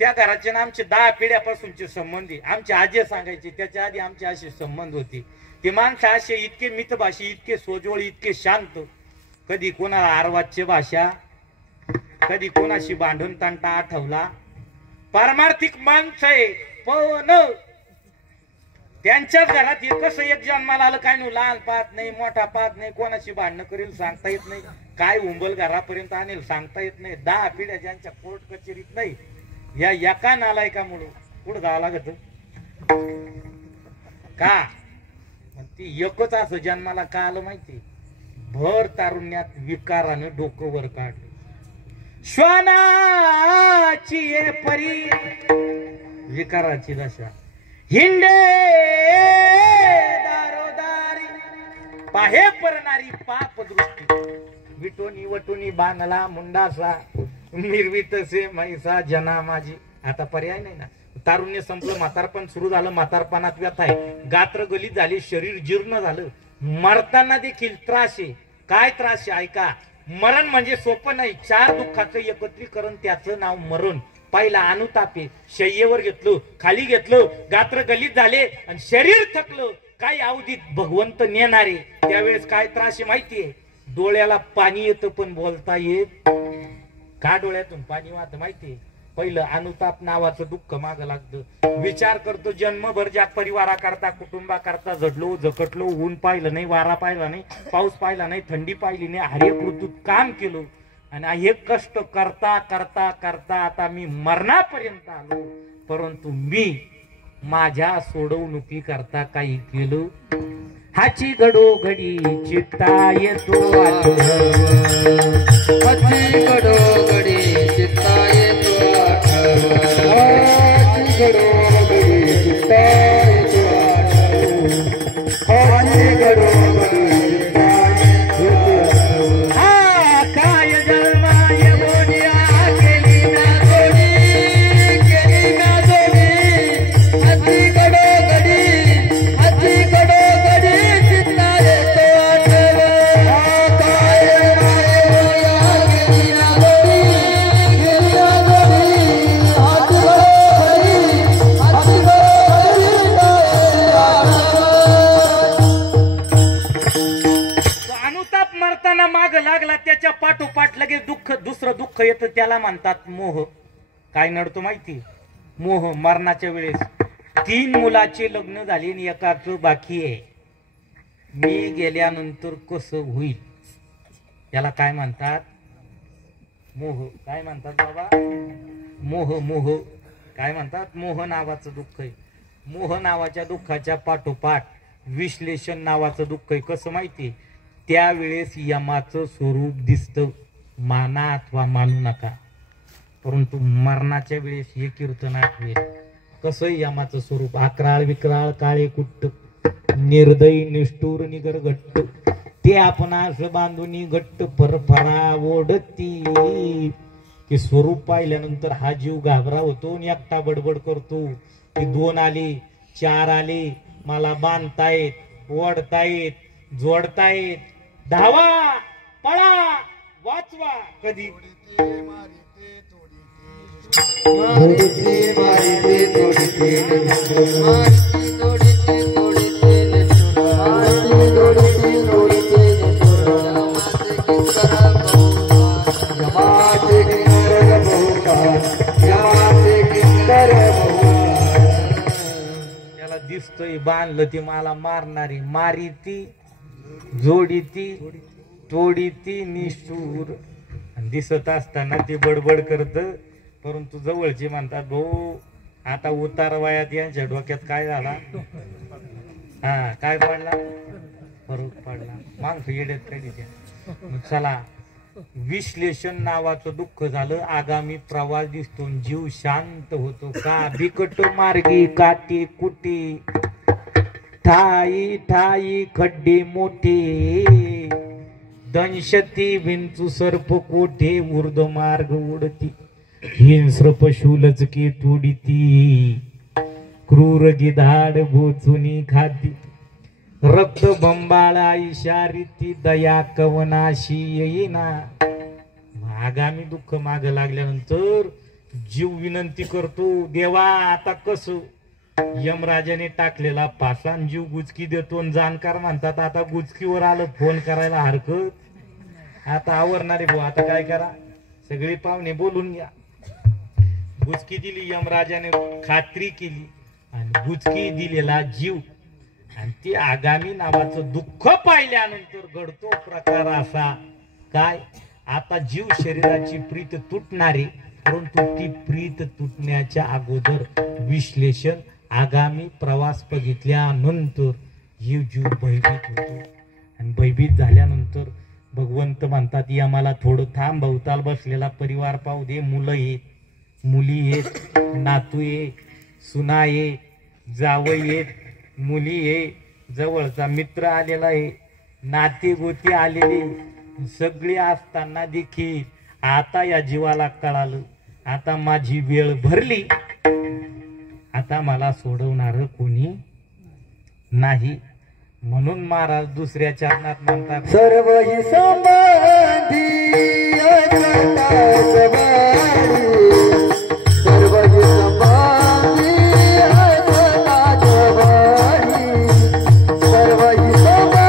त्या घराचे ना आमचे 10 पिढ्यापासूनचे संबंधी, आमचे आजे सांगायचे त्याच्या आधी आमचे असे संबंध होते. ते माणसं असे इतके मितभाषी, इतके सोजवळ, इतके शांत, कधी कोणाला आरवाच्य भाषा, कधी कोणाशी भांडण तांटा आठवला. पारमार्थिक माणसं आहे, पण त्यांच्याच घरात हे कसं एक जन्माला आलं काय नाही, लहान पाहत नाही, मोठा पाहत नाही, कोणाशी भांडणं करेल सांगता येत नाही, काय उंबल घरापर्यंत आणेल सांगता येत नाही. 10 पिढ्या ज्यांच्या कोर्ट कचेरीत नाही, या एका नालायकामुळं पुढे जावं लागत का? ती एकच असं जन्माला का आलं माहिती? भर तारुण्यात विकारानं डोकं वर काढलं. श्वानाची ये परी विकाराची दशा, हिंडे दारोदारी पाहे परणारी पाप दृष्टी, विटोनी वटोनी बांधला मुंडासा, मिरवितसे मैसा जना माझी. आता पर्याय नाही ना, तारुण्य संपलं, म्हातारपण सुरू झालं, म्हातारपणात व्यथा आहे, गात्र गलित झाली, शरीर जीर्ण झालं, मरताना देखील त्रास आहे. काय त्रास आहे ऐका. मरण म्हणजे सोपं नाही, 4 दुःखाचं एकत्रीकरण, त्याचं नाव मरण. पहिला अनुतापे, शय्येवर घेतलं, खाली घेतलं, गात्र गलित झाले आणि शरीर थकलं, काय अवधीत भगवंत नेणारे. त्यावेळेस काय त्रास आहे माहितीये? डोळ्याला पाणी येतं पण बोलता येत का? डोळ्यातून पाणी वाहत माहितीये? पहिलं अनुताप नावाचं दुःख माग लागतं. विचार करतो जन्मभर ज्या परिवारा करता, कुटुंबा करता झडलो झकटलो, ऊन पाहिलं नाही, वारा पाहिला नाही, पाऊस पाहिला नाही, थंडी पाहिली नाही, हरेक ऋतूत काम केलं आणि हे कष्ट करता करता करता आता मी मरणापर्यंत आलो, परंतु मी माझ्या सोडवणुकी करता काही केलं. हाची घडोघडी चित्ता येतो आठवण, हाची घडोघडी चित्ता येतो आठवण, हाची घडोघडी चित्ता येतो आठवण, हाची घडोघडी चित्ता येतो आठवण. हा काय जन्मा येवोनिया केली ना जोडी, केली ना जोडी, हाची घडोघडी, हाची घडोघडी चित्ता येतो आठवण. हा काय जन्मा केली ना जोडी, केली ना जोडी, हाची घडोघडी, हाची घडोघडी चित्ता तो अनुताप मरताना माग लागला, त्याच्या पाठोपाठ लगेच दुःख, दुसरं दुःख येतं, त्याला म्हणतात मोह. काय नडतो माहिती? मोह. मरणाच्या वेळेस 3 मुलाचे लग्न झाले आणि एकाच बाकी आहे, मी गेल्यानंतर कसं होईल, याला काय म्हणतात? मोह. काय म्हणतात बाबा? मोह. मोह काय म्हणतात? मोह नावाचं दुःख आहे. मोह नावाच्या दुःखाच्या पाठोपाठ विश्लेषण नावाचं दुःख आहे. कसं माहिती? त्यावेळेस यमाचं स्वरूप दिसतं. माना अथवा मानू नका, परंतु मरणाच्या वेळेस हे कीर्तन आठवेल. कसं यमाचं स्वरूप? अकराळ विक्राळ काळे कुट्ट, निर्दयी निष्ठुर निगर घट्ट, ते आपण असं बांधून घट्ट फरफरा ओढती. की स्वरूप पाहिल्यानंतर हा जीव घाबरा होतो आणि एकटा बडबड करतो की 2 आले, 4 आले, मला बांधतायत, ओढतायत, जोडतायत, धावा, पळा, वाचवा. कधी तोडीते मारिते तोडीते मारिते तोडीते मारिते तोडीते तोडीते मारिते तोडीते जमाते किंकर बहुकार, जमाते किंकर बहुकार. त्याला दिसतोय बांधलं ती मला मारणारी, मारिती, जोडीती, तोडीती, निष्ठूर. दिसत असताना ते बडबड करत, परंतु जवळचे म्हणतात भाऊ आता उतार वयात यांच्या डोक्यात काय झाला? हा काय पडला? फरक पडला. माणसं येड्यात काय द्या. चला, विश्लेषण नावाचं दुःख झालं. आगामी प्रवास दिसतो, जीव शांत होतो. का बिकट मार्गी काटे कुटे, ठाई ठाई खड्डे मोठे, दंशती विंचू सर्प कोठे, ऊर्ध मार्ग उडती, हिंस्र पशु लचके तुडिती, क्रूर गिधाड बोचुनी खाती, रक्त बंबाळा इशारिती, दया कवनाशी येईना. आगामी दुःख माग लागल्यानंतर जीव विनंती करतो, देवा आता कसं? यमराजाने टाकलेला पाषाण जीव गुचकी देतो. जाणकार म्हणतात आता गुचकीवर आलं, फोन करायला हरकत, आता आवरणारे भाऊ, आता काय करा, सगळे पाहुणे बोलून घ्या. गुचकी दिली यमराजाने, खात्री केली आणि गुचकी दिलेला जीव आणि ते आगामी नावाचं दुःख पाहिल्यानंतर घडतो प्रकार असा काय, आता जीव शरीराची प्रीत तुटणारी, परंतु ती प्रीत तुटण्याच्या अगोदर विश्लेषण आगामी प्रवास बघितल्यानंतर जीव भयभीत होतो. आणि भयभीत झाल्यानंतर भगवंत म्हणतात, आम्हाला थोडं थांब, भवताल बसलेला परिवार पाहू दे, मुलं आहेत, मुली आहेत, नातू आहे, सुना आहे, जावई आहेत, मुली आहे, जवळचा मित्र आलेला आहे, नाते गोती आलेले, सगळे असताना देखील आता या जीवाला कळालं आता माझी वेळ भरली, आता मला सोडवणार कोणी नाही. म्हणून महाराज दुसऱ्या चरणात म्हणतात, सर्व ही संबंधी सर्व ही संबंधी सर्व ही संबंधी सर्व ही संबंधी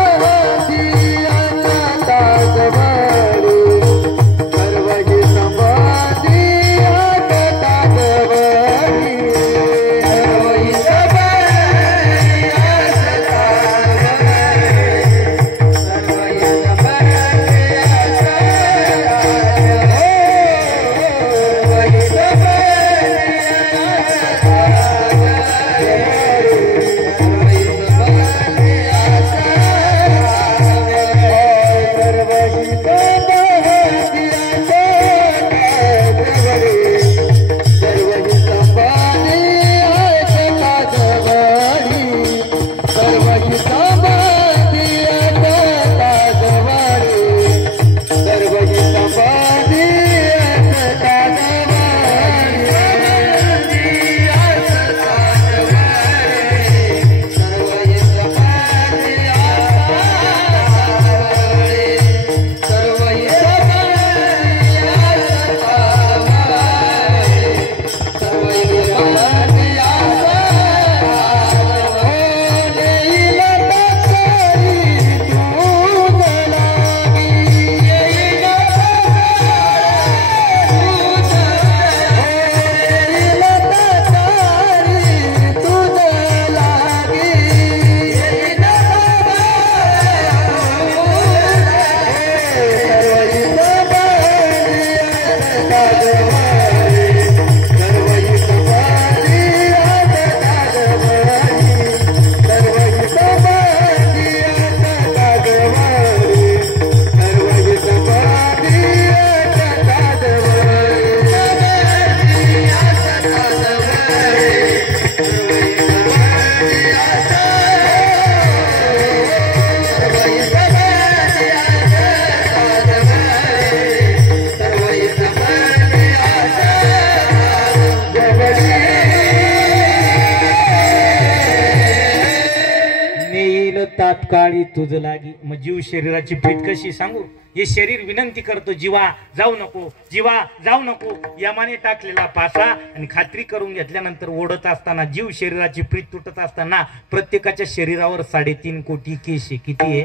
तात्काळी तुझ लागी. मग जीव शरीराची प्रीत कशी सांगू? हे शरीर विनंती करतो, जीवा जाऊ नको, जीवा जाऊ नको. यमाने टाकलेला पासा आणि खात्री करून घेतल्यानंतर ओढत असताना जीव शरीराची प्रीत तुटत असताना प्रत्येकाच्या शरीरावर 3.5 कोटी केस. किती आहे?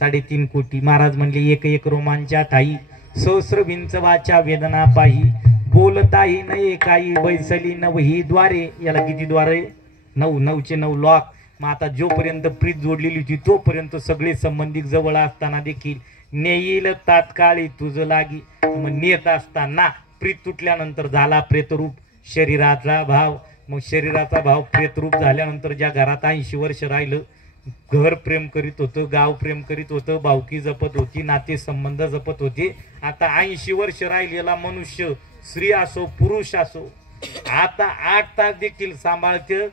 3.5 कोटी. महाराज म्हणले, एक एक रोमांच्या ठाई सहस्र विंचवाच्या वेदना पाही, बोलताही नाही काही बैसली नवही द्वारे. याला किती द्वारे? 9. 9चे 9 लॉक. मग आता जोपर्यंत प्रीत जोडलेली होती तोपर्यंत सगळे संबंधित जवळ असताना देखील नेईल तात्काळी तुझ लागी. मग नेत असताना प्रीत तुटल्यानंतर झाला प्रेतरूप शरीराचा भाव. मग शरीराचा भाव प्रेतरूप झाल्यानंतर ज्या घरात 80 वर्ष राहिलं, घर प्रेम करीत होतं, गाव प्रेम करीत होतं, भावकी जपत होती, नाते संबंध जपत होते, आता 80 वर्ष राहिलेला मनुष्य, स्त्री असो पुरुष असो, आता 8 तास देखील सांभाळते.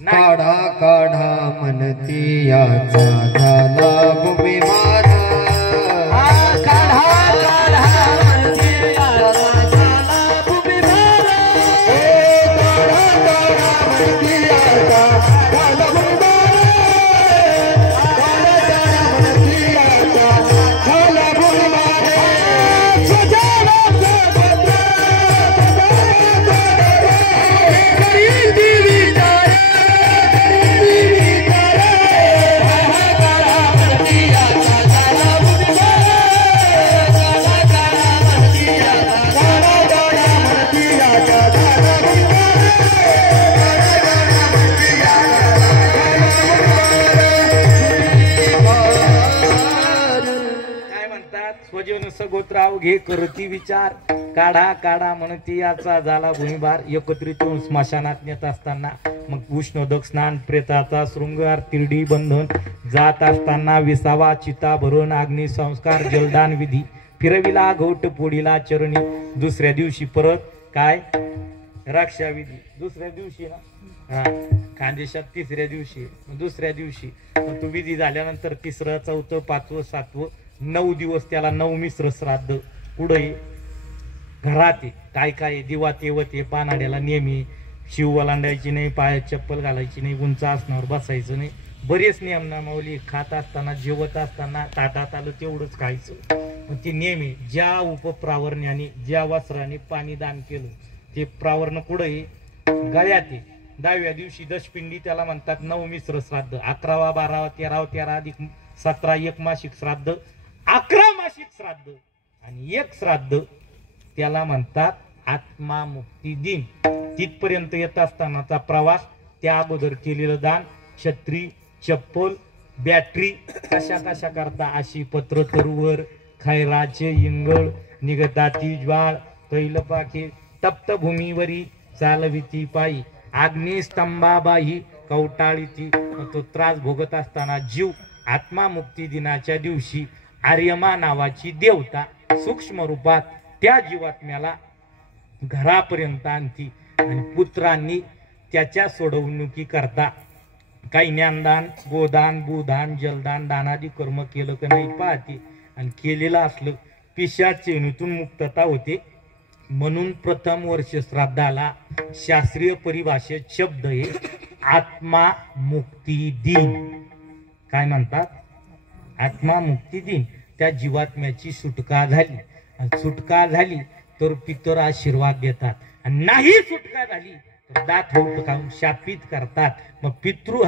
काढा काढा म्हणती याचा झाला भूमिमान. काढा काढा म्हणती याचा झाला भूमिमान. काढा काढा म्हणती याचा झाला भूमिमान. काढा काढा म्हणती याचा झाला भूमिमान. स्वजन सगोत्र अवघे करती विचार, काढा काढा म्हणती याचा झाला भूमिभार. एकत्रित होऊन स्मशानात नेत असताना मग उष्णोदक स्नान, प्रेताचा शृंगार, तिरडी बंधन, जात असताना विसावा चिता भरून, अग्नी संस्कार, जलदान विधी, फिरविला घोट पोडीला चरणी. दुसऱ्या दिवशी परत काय रक्षा विधी, दुसऱ्या दिवशी ना हा खानदेशात तिसऱ्या दिवशी, दुसऱ्या दिवशी तो विधी झाल्यानंतर तिसरं, चौथं, पाचवं, सातवं, 9 दिवस त्याला नवमिश्र श्राद्ध. पुढे घरात आहे काय काय दिवा तेवते, पानाड्याला नेहमी शिव ओलांडायची नाही, पायात चप्पल घालायची नाही, उंच आसनावर बसायचं नाही, बरेच नियम नामावली. खात असताना जेवत असताना ताटात आलं तेवढंच खायचं. मग ती नेहमी ज्या उपप्रावरण्याने ज्या वस्त्राने पाणी दान केलं ते प्रावरण पुढे गळ्यात आहे. 10व्या दिवशी दशपिंडी त्याला म्हणतात नवमिश्र श्राद्ध. 11वा 12वा 13वा 13 अधिक 17 एक मासिक श्राद्ध, 11 मासिक श्राद्ध आणि एक श्राद्ध त्याला म्हणतात आत्मा मुक्ती दिन. तिथपर्यंत येत असतानाचा प्रवास, त्या अगोदर केलेलं दान, छत्री, चप्पल, बॅटरी कशा कशा करता, अशी पत्र तरुवर, खैराचे इंगळ, निगताती ज्वाळ, तैलपाके, तप्त भूमीवरी चालविती पायी, अग्निस्तंभाबाई कवटाळीती. तो त्रास भोगत असताना जीव आत्मा मुक्ती दिनाच्या दिवशी आर्यमा नावाची देवता सूक्ष्म रूपात त्या जीवात्म्याला घरापर्यंत आणती आणि पुत्रांनी त्याच्या सोडवणुकी करता काही ज्ञानदान, गोदान, भूदान, जलदान, दानादी कर्म केलं का नाही पाहते. आणि केलेलं असलं पिशाच चेणीतून मुक्तता होते. म्हणून प्रथम वर्ष श्राद्धाला शास्त्रीय परिभाषेत शब्द आहे आत्मा मुक्ती दिन. काय म्हणतात? आत्मा मुक्ती दिन. त्या जीवात्म्याची सुटका झाली, आणि सुटका झाली तर पितर आशीर्वाद देतात, आणि नाही सुटका झाली तर दात होत खाऊन शापित करतात. मग पितृ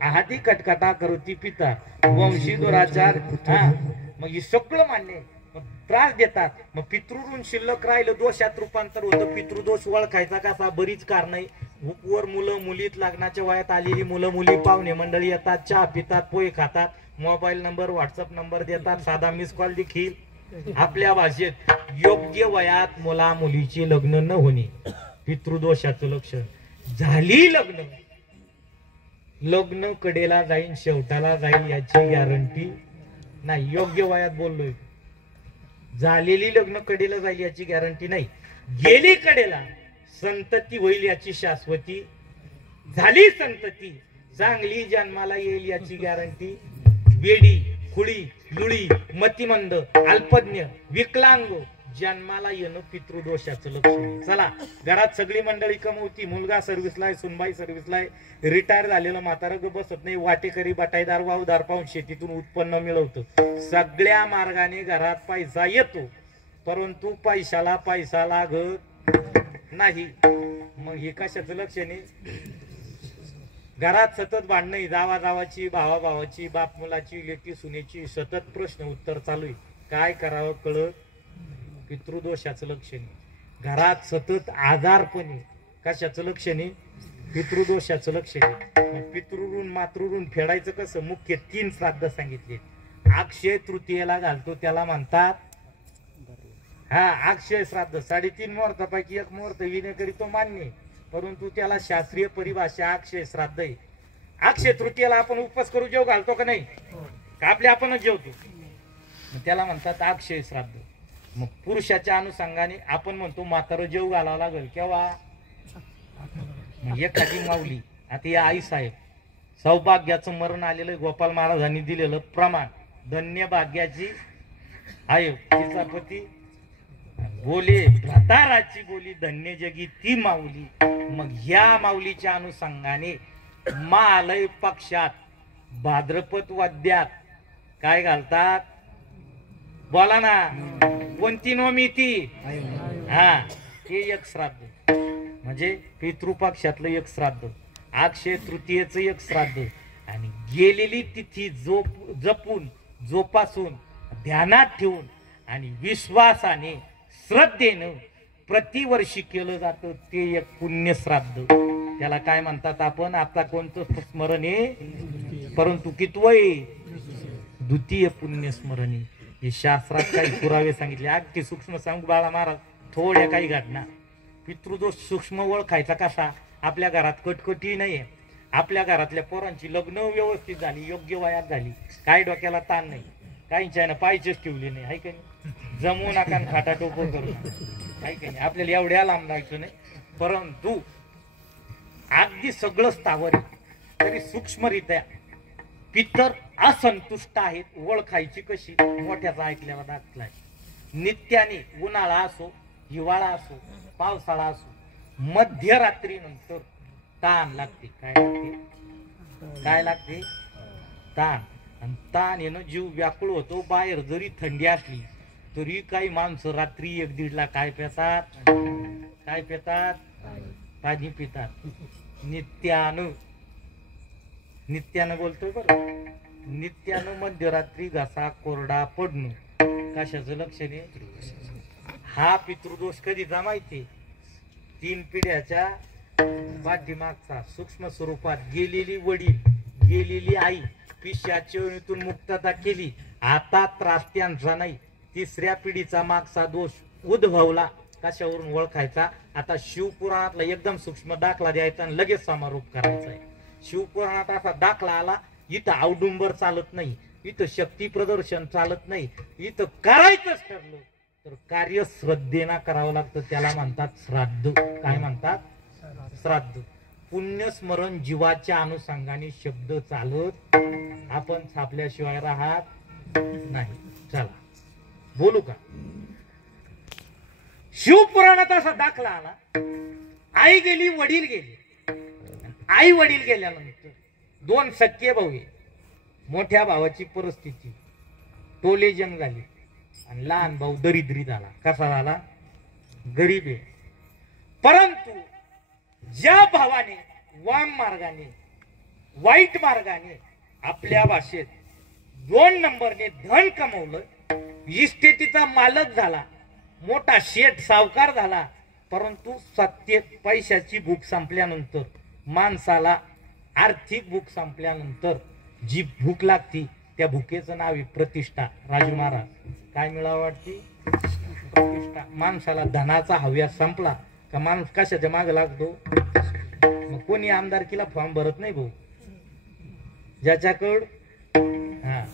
आहाती कटकटा करती पिता, वंशी दुराचार, मग हे सगळं मान्य आहे. मग त्रास देतात. मग पितृऋण शिल्लक राहिलं दोषात रूपांतर होतं. पितृदोष ओळखायचा कसा? बरीच कारण आहे. वर मुलं मुलीत लग्नाच्या वयात आलेली मुलं मुली पाहुणे मंडळी येतात, चहा पितात, पोहे खातात, मोबाईल नंबर व्हॉट्सअप नंबर देतात, साधा मिस कॉल देखील आपल्या भाषेत. योग्य वयात मुला मुलीची लग्न न होणे पितृदोषाचं लक्षण. झाली लग्न कडेला जाईन शेवटाला जाईल याची गॅरंटी नाही. योग्य वयात बोललोय. झालेली लग्न कडेला जाईल याची गॅरंटी नाही. गेली कडेला संतती होईल याची शाश्वती. झाली संतती चांगली जन्माला येईल याची गॅरंटी. वेडी, खुळी, लुळी, मतिमंद, अल्पज्ञ, विकलांग जन्माला येणं पितृदोषाचं लक्षण. चला, घरात सगळी मंडळी कमवती, मुलगा सर्व्हिसला आहे, सुनबाई सर्व्हिसला आहे, रिटायर झालेलं म्हातारं ग बसत नाही, वाटेकरी बटाईदार वावदार पाहून शेतीतून उत्पन्न मिळवतं. सगळ्या मार्गाने घरात पैसा येतो, परंतु पैशाला पैसा लागत नाही. मग हे कशाचं लक्षण आहे? घरात सतत भांडणं, जावा जावाची, भावा भावाची, बाप मुलाची, लेकी सुनेची, सतत प्रश्न उत्तर चालू आहे. काय करावं कळत? पितृदोषाचं लक्षण आहे. घरात सतत आजारपणे, कशाचं लक्षण आहे? पितृदोषाचं लक्षण आहे. पितृऋण मातृऋण फेडायचं कसं? मुख्य 3 श्राद्ध सांगितले. अक्षय तृतीयेला घालतो त्याला म्हणतात अक्षय श्राद्ध. 3.5 मुहूर्तापैकी 1 मुहूर्त विनेकरी तो मान्य, परंतु त्याला शास्त्रीय परिभाषा अक्षय श्राद्ध आहे. अक्षय तृतीयेला आपण उपवास करू जेव घालतो का नाही? का आपले आपणच जेवतो? त्याला म्हणतात अक्षय श्राद्ध. मग पुरुषाच्या अनुषंगाने आपण म्हणतो म्हातारं जेव घालावं लागेल केव्हा? एखादी माऊली, आता या आई साहेब, सौभाग्याचं मरण आलेलं गोपाल महाराजांनी दिलेलं प्रमाण, धन्य भाग्याची आहे तिचा पती बोले भ्राताराची बोली, धन्य जगी ती माऊली. मग ह्या माऊलीच्या अनुषंगाने महालय पक्षात भाद्रपद वद्यात काय घालतात? बोला ना, कोणती नोमी ती? हे एक श्राद्ध, म्हणजे पितृपक्षातलं एक श्राद्ध, अक्षय तृतीयेचं एक श्राद्ध. आणि गेलेली तिथी जपून जोपासून ध्यानात ठेवून आणि विश्वासाने श्रद्धेनं प्रतिवर्षी केलं जातं ते एक पुण्य श्राद्ध. त्याला काय म्हणतात आपण? आता कोणतं स्मरण आहे? परंतु कितवं आहे? द्वितीय पुण्य स्मरणी. ही शास्त्रात काही पुरावे सांगितले. अगदी सूक्ष्म सांगू बाळा महाराज, थोड्या काही घटना. पितृदोष सूक्ष्म ओळखायचा कसा? आपल्या घरात कटकटी नाहीये, आपल्या घरातल्या पोरांची लग्न व्यवस्थित झाली, योग्य वयात झाली, काही डोक्याला ताण नाही, काहींच्या पायचेच ठेवले नाही, हाय का नाही? जमू नका खाटा टोपो करू नका, हाय का नाही? आपल्याला एवढ्या लांब जायचं नाही. परंतु अगदी सगळं स्थावर आहे, तरी सूक्ष्मरित्या पितर असंतुष्ट आहेत. ओळखायची कशी? मोठ्याचा ऐकल्याला दाखलाय. नित्याने उन्हाळा असो, हिवाळा असो, पावसाळा असो, मध्यरात्रीनंतर ताण लागते. काय लागते? काय लागते? ताण. आणि ताण येणं जीव व्याकुळ होतो. बाहेर जरी थंडी असली तरी काही माणसं रात्री 1-1:30 काय पितात? काय पितात? पाणी पितात. नित्यानं बोलतोय बरं. नित्यानं मध्यरात्री घसा कोरडा पडणं कशाचं लक्षण आहे? हा पितृदोष कधीचा माहिती? 3 पिढ्याच्या पाठीमागचा. सूक्ष्म स्वरूपात गेलेली वडील, गेलेली आई, पिशाच्या योनीतून मुक्तता केली, आता त्रास त्यांचा नाही. 3ऱ्या पिढीचा मागचा दोष उद्भवला. कशावरून ओळखायचा? आता शिवपुराणातला एकदम सूक्ष्म दाखला द्यायचा आणि लगेच समारोप करायचा आहे. शिवपुराणात असा दाखला आला, इथं औडुंबर चालत नाही, इथं शक्ती प्रदर्शन चालत नाही, इथं करायचंच ठरलं तर कार्य श्रद्धेना करावं लागतं. त्याला म्हणतात श्राद्ध. काय म्हणतात? श्राद्ध. पुण्यस्मरण जीवाच्या अनुषंगाने शब्द चालत, आपण छापल्याशिवाय राहत नाही. चला बोलू का? शिवपुराणात असा दाखला आला, आई गेली, वडील गेले. आई वडील गेल्यानंतर 2 सख्खे भाऊ आहे. मोठ्या भावाची परिस्थिती टोलेजन झाली आणि लहान भाऊ दरिद्री झाला. कसा झाला? गरीब आहे. परंतु ज्या भावाने वाम मार्गाने, वाईट मार्गाने, आपल्या भाषेत 2 नंबरने धन कमवलं, इस्टेटीचा मालक झाला, मोठा शेठ सावकार झाला, परंतु सत्तेत पैशाची भूक संपल्यानंतर, माणसाला आर्थिक भूक संपल्यानंतर जी भूक लागती त्या भूकेचं नाव आहे प्रतिष्ठा. राजू महाराज, काय मिळावं वाटते? प्रतिष्ठा. माणसाला धनाचा हव्यास संपला का माणूस कशाच्या माग लागतो? मग कोणी आमदारकीला फॉर्म भरत नाही भाऊ, ज्याच्याकडं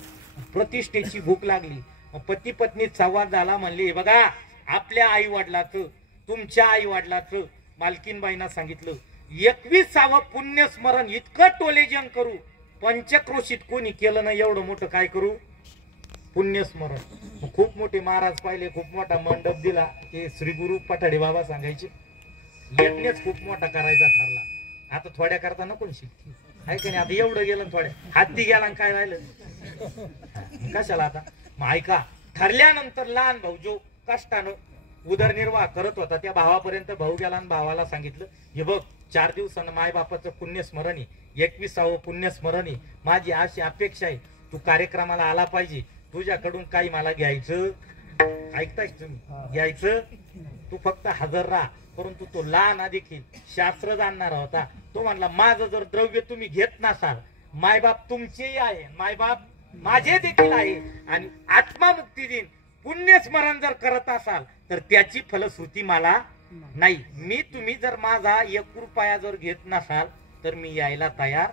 प्रतिष्ठेची भूक लागली. पती पत्नीत संवाद झाला, म्हणले बघा आपल्या आई वडिलाचं, तुमच्या आई वडिलाचं मालकीनबाईंना सांगितलं 21ावं पुण्यस्मरण इतकं टोलेजन करू, पंचक्रोशीत कोणी केलं नाही एवढं मोठं काय करू? पुण्यस्मरण. खूप मोठे महाराज पाहिले, खूप मोठा मंडप दिला. ते श्री गुरु पठाडे बाबा सांगायचे यज्ञच खूप मोठा करायचा ठरला. आता थोड्या करता नको शिकती, आहे का नाही? आता एवढं गेलं थोड्या हाती गेला काय राहिलं कशाला? आता मग ऐका, ठरल्यानंतर लहान भाऊ जो कष्टानं उदरनिर्वाह करत होता त्या भावापर्यंत भाऊ गेला आणि भावाला सांगितलं, हे बघ 4 दिवसानं माय बापाचं पुण्यस्मरण आहे, 21ावं पुण्यस्मरण आहे, माझी अशी अपेक्षा आहे, तू कार्यक्रमाला आला पाहिजे, तुझ्याकडून काही मला घ्यायचं. ऐकताय तुम्ही? घ्यायचं. तू फक्त हजर राहा. परंतु तो लहान देखील शास्त्र जाणणारा होता. तो म्हणला माझं जर द्रव्य तुम्ही घेत नसाल, मायबाप तुमचेही आहे, मायबाप माझे देखील आहे, आणि आत्मामुक्ती दिन पुण्यस्मरण जर करत असाल तर त्याची फलश्रुती मला नाही. मी तुम्ही जर माझा 1 रुपया जर घेत नसाल तर मी यायला तयार.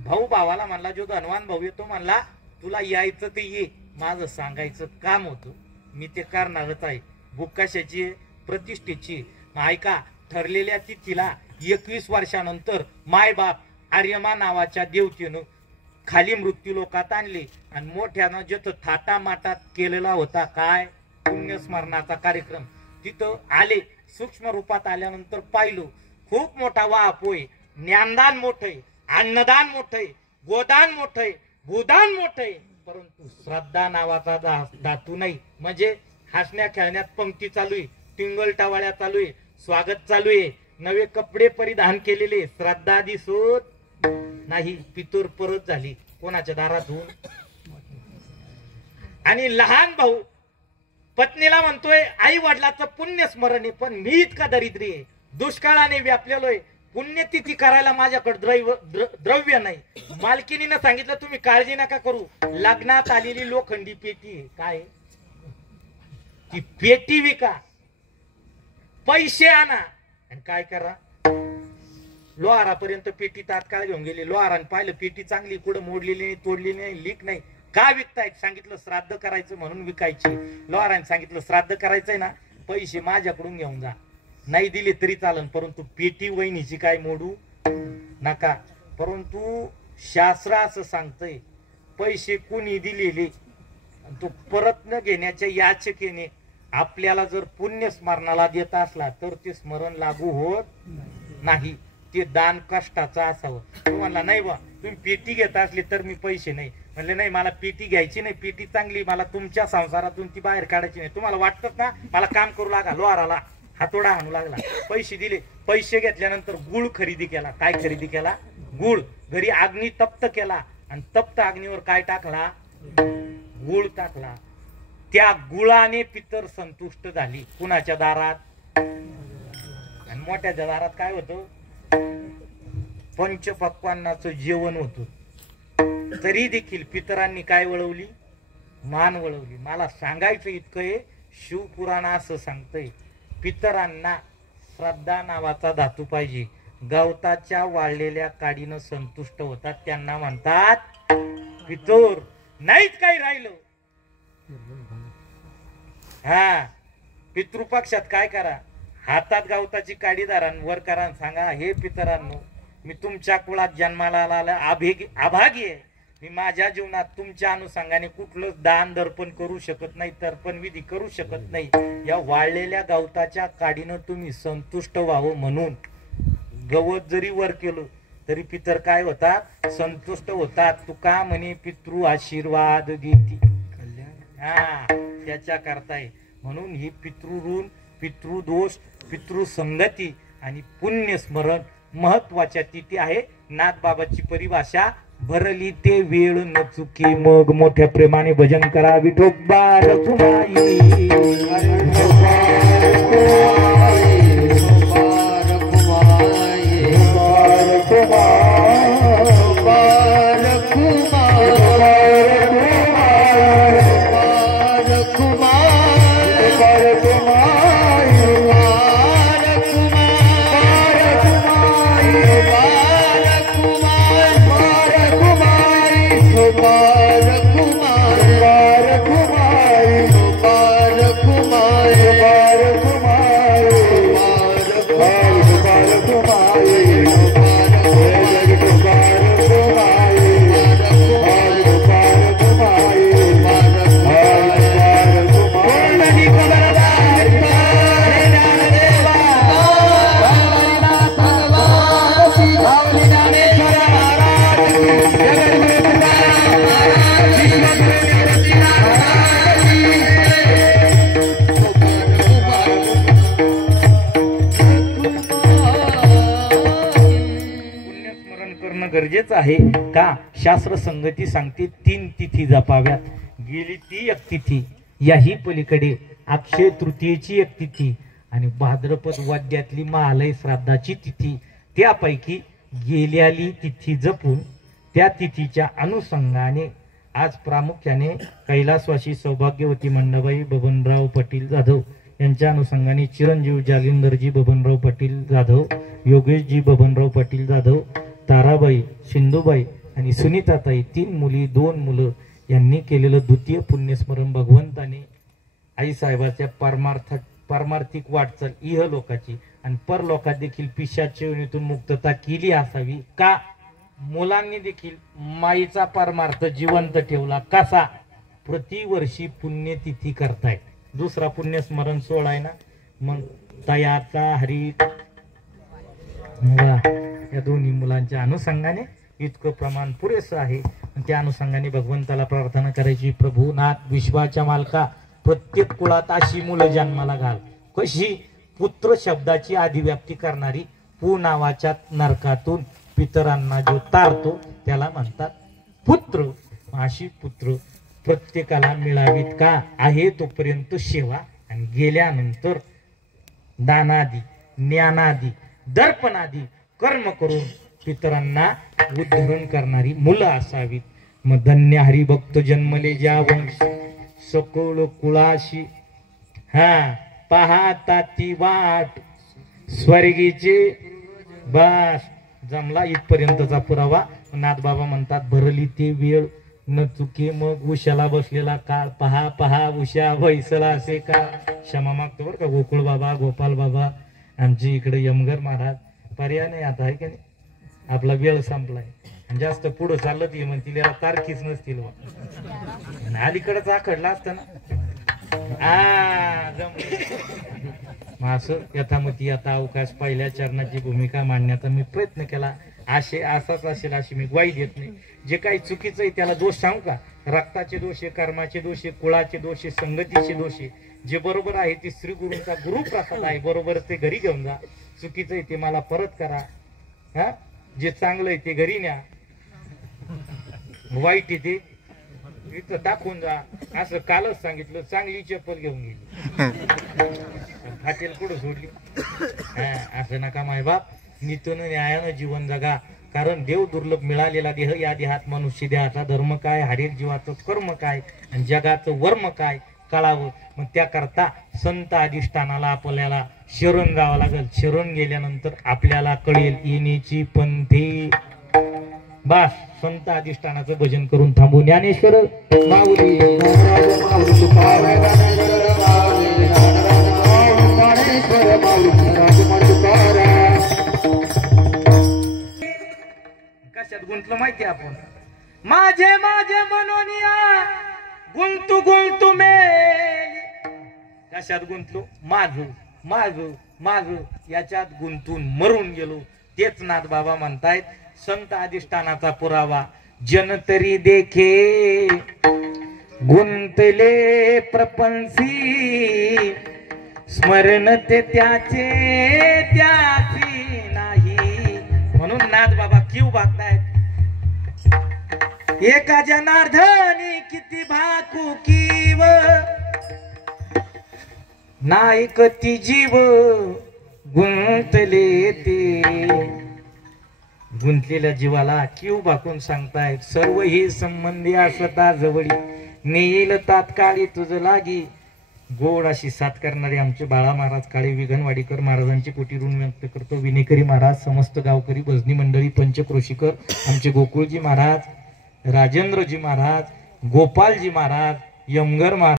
भाऊ भावाला म्हणला, जो धनवान भाऊ येतो म्हणला तुला यायचं ते ये, माझं सांगायचं काम होतं, मी ते करणारच आहे. भूक कशाची? प्रतिष्ठेची. ऐका, ठरलेल्या तिथीला 21 वर्षानंतर मायबाप आर्यमा नावाच्या देवतेनं खाली मृत्यू लोकात आणले आणि मोठ्यानं जिथं थाटा माटात केलेला होता काय पुण्यस्मरणाचा कार्यक्रम, तिथं आले. सूक्ष्म रूपात आल्यानंतर पाहिलं खूप मोठा वाहपोय, ज्ञानदान मोठय, अन्नदान मोठय, गोदान मोठय, भूदान मोठय, परंतु श्रद्धा नावाचा धातू नाही. म्हणजे हसण्या खेळण्यात पंक्ती चालू आहे, टिंगल टावाळ्या चालू आहे, स्वागत चालू आहे, नवे कपडे परिधान केलेले, श्रद्धा दिसत नाही. पितूर परत झाली कोणाच्या दारातून. आणि लहान भाऊ पत्नीला म्हणतोय आई वडिलाचं पुण्य स्मरण आहे, पण मी इतका दरिद्री आहे, दुष्काळाने व्यापलेलोय, पुण्यतिथी करायला माझ्याकडे द्रव्य नाही. मालकिनीनं सांगितलं तुम्ही काळजी नका करू, लग्नात आलेली लोखंडी पेटी आहे. काय ती पेटी विका, पैसे आणा आणि काय करा. लोहारापर्यंत पेटी तात्काळ घेऊन गेली. लोहारानं पाहिलं पेटी चांगली, कुठं मोडलेली नाही, तोडलेली नाही, लीक नाही. का विकतायत? सांगितलं श्राद्ध करायचं म्हणून विकायची. लोहाराने सांगितलं श्राद्ध करायचंय ना, पैसे माझ्याकडून घेऊन जा, नाही दिले तरी चालन, परंतु पेटी वहिनीची काय मोडू नका. परंतु शास्त्र असं सांगतंय पैसे कोणी दिलेले तो परत न घेण्याच्या याचकेने आपल्याला जर पुण्य स्मरणाला देत असला तर ते स्मरण लागू होत नाही. ते दान कष्टाचं असावं. तो म्हणला नाही बा तुम्ही पेटी घेत असली तर मी पैसे नाही. म्हणले नाही मला पेटी घ्यायची नाही, पेटी चांगली, मला तुमच्या संसारातून ती बाहेर काढायची नाही. तुम्हाला वाटतच ना मला काम करू लागा. लोहाराला हातोडा आणू लागला. पैसे दिले. पैसे घेतल्यानंतर गुळ खरेदी केला. काय खरेदी केला? गुळ. घरी अग्नी तप्त केला आणि तप्त अग्नीवर काय टाकला? गुळ टाकला. त्या गुळाने पितर संतुष्ट झाली. कुणाच्या दारात? आणि मोठ्याच्या दारात काय होतं? पंचपक्वान्नाचं जेवण होतं. तरी देखील पितरांनी काय वळवली? मान वळवली. मला सांगायचं इतकं आहे, शिवपुराण असं सांगतंय पितरांना श्रद्धा नावाचा धातू पाहिजे. गवताच्या वाळलेल्या काडीनं संतुष्ट होतात, त्यांना म्हणतात पितोर. नाहीच काही राहिलं. हा पितृपक्षात काय करा? हातात गवताची काडी धरा, वर करा, सांगा हे पितरांनो मी तुमच्या कुळात जन्माला आला अभागी आहे. मी माझ्या जीवनात तुमच्या अनुषंगाने कुठलंच दान दर्पण करू शकत नाही, तर्पण विधी करू शकत नाही. या वाळलेल्या गवताच्या काडीनं तुम्ही संतुष्ट व्हावं म्हणून गवत जरी वर केलं तरी पितर काय होतात? संतुष्ट होतात. तुका म्हणे पितृ आशीर्वाद देती. हा त्याच्या करताय. म्हणून ही पितृऋण, पितृदोष, पितृसंगती आणि पुण्यस्मरण महत्वाच्या तिथी आहे. नाथबाबाची परिभाषा भरली ते वेळ न चुके, मग मोठ्या प्रेमाने भजन करा. विठोबा रखुमाई गरजेचं आहे का? शास्त्र संगती सांगते 3 तिथी जपाव्यात. गेली ती एक तिथी, याही पलीकडे अक्षय तृतीयेची एक तिथी आणि भाद्रपद वाद्यातली महालय श्राद्धाची तिथी. त्यापैकी गेल्याली तिथी जपून त्या तिथीच्या अनुषंगाने आज प्रामुख्याने कैलासवासी सौभाग्यवती मंडाबाई बबनराव पाटील जाधव यांच्या अनुषंगाने चिरंजीव जालिंदरजी बबनराव पाटील जाधव, योगेशजी बबनराव पाटील जाधव, ताराबाई, सिंधुबाई आणि सुनीताताई 3 मुली 2 मुलं यांनी केलेलं द्वितीय पुण्यस्मरण भगवंताने आईसाहेबाच्या पारमार्थिक वाटचाल इहलोकाची आणि परलोकात देखील पिशाच्या योनीतून मुक्तता केली असावी का? मुलांनी देखील माईचा परमार्थ जिवंत ठेवला. कसा? प्रतिवर्षी पुण्यतिथी करतायत. दुसरा पुण्यस्मरण सोहळा आहे ना, मग तयाचा हरित या दोन्ही मुलांच्या अनुषंगाने इतकं प्रमाण पुरेसं आहे. त्या अनुषंगाने भगवंताला प्रार्थना करायची, प्रभू नाथ विश्वाच्या मालका प्रत्येक कुळात अशी मुलं जन्माला घाल. कशी? पुत्र शब्दाची अधिव्याप्ती करणारी. पू नावाच्या नरकातून पितरांना जो तारतो त्याला म्हणतात पुत्र. अशी पुत्र प्रत्येकाला मिळावीत का? आहे तोपर्यंत सेवा आणि गेल्यानंतर दानादी, ज्ञानादी, दर्पणादी कर्म करून पितरांना उद्धरण करणारी मुलं असावीत. मग धन्य हरिभक्त जन्मले ज्या वंश सकळ कुळाशी हा पाहता ती वाट स्वर्गीचे. बस जमला इथपर्यंतचा पुरावा. नाथबाबा म्हणतात भरली ते वेळ न चुके मग उशाला बसलेला काळ पहा पहा उषा वैसला असे का. क्षमा मागतो बरं का गोकुळ बाबा गोपाल बाबा आमची इकडे यमगर महाराज. पर्याय नाही आता आहे का नाही. आपला वेळ संपलाय आणि जास्त पुढं चाललं ती म्हणतील याला तारखीच नसतील अलीकडेच आखडला असता ना. असं यथामती आता अवकाश पहिल्या चरणाची भूमिका मांडण्याचा मी प्रयत्न केला. असाच असेल अशी मी ग्वाही देत नाही. जे काही चुकीचं आहे त्याला दोष सांगू का. रक्ताचे दोष आहे, कर्माचे दोष आहे, कुळाचे दोष आहे, संगतीचे दोष आहे. जे बरोबर आहे ते श्री गुरूंचा गुरुप्रसाद आहे. बरोबर ते घरी घेऊन जा. चुकीचं आहे ते मला परत करा. हा जे चांगलं आहे ते घरी न्या. वाईट आहे ते इथं टाकून जा. असं कालच सांगितलं. चांगली चप्पल घेऊन गेली फाटेल कुठं सोडली. असं नका माय बाप. नितून न्यायानं जीवन जगा. कारण देव दुर्लभ मिळालेला देह या देहात मनुष्य देहाचा धर्म काय हरेक जीवाचं कर्म काय आणि जगाचं वर्म काय कळावं. मग त्याकरता संत अधिष्ठानाला आपल्याला शरण जावं लागेल. शरण गेल्यानंतर आपल्याला कळेल येण्याची पंथी. बस संत अधिष्ठानाचं भजन करून थांबू. ज्ञानेश्वर माऊली कशात गुंतलो माहिती आपण. माझे माझे मनोनिया गुंतू गुंतू मेली. कशात गुंतलो. माझं माझं माझं याच्यात गुंतून मरून गेलो. तेच नाथ बाबा म्हणतायत संत अधिष्ठानाचा पुरावा जन तरी देखे गुंतले प्रपंसी स्मरण ते त्याचे त्याची नाही. म्हणून नाथ बाबा किव बागतायत. एका जनार्दनी किती भाकू किव नायक ती जीव गुंतले ते. गुंतलेल्या जीवाला किव भाकून सांगतायत सर्व ही संबंधी असता जवळी नेईल तात्काळी तुझ लागी. गोड अशी साथ करणारे आमचे बाळा महाराज काळे विघनवाडीकर महाराजांची कोटी ऋण व्यक्त करतो. विनेकरी महाराज समस्त गावकरी भजनी मंडळी पंचक्रोशीकर आमचे गोकुळजी महाराज राजेंद्रजी महाराज गोपालजी महाराज यमगर महाराज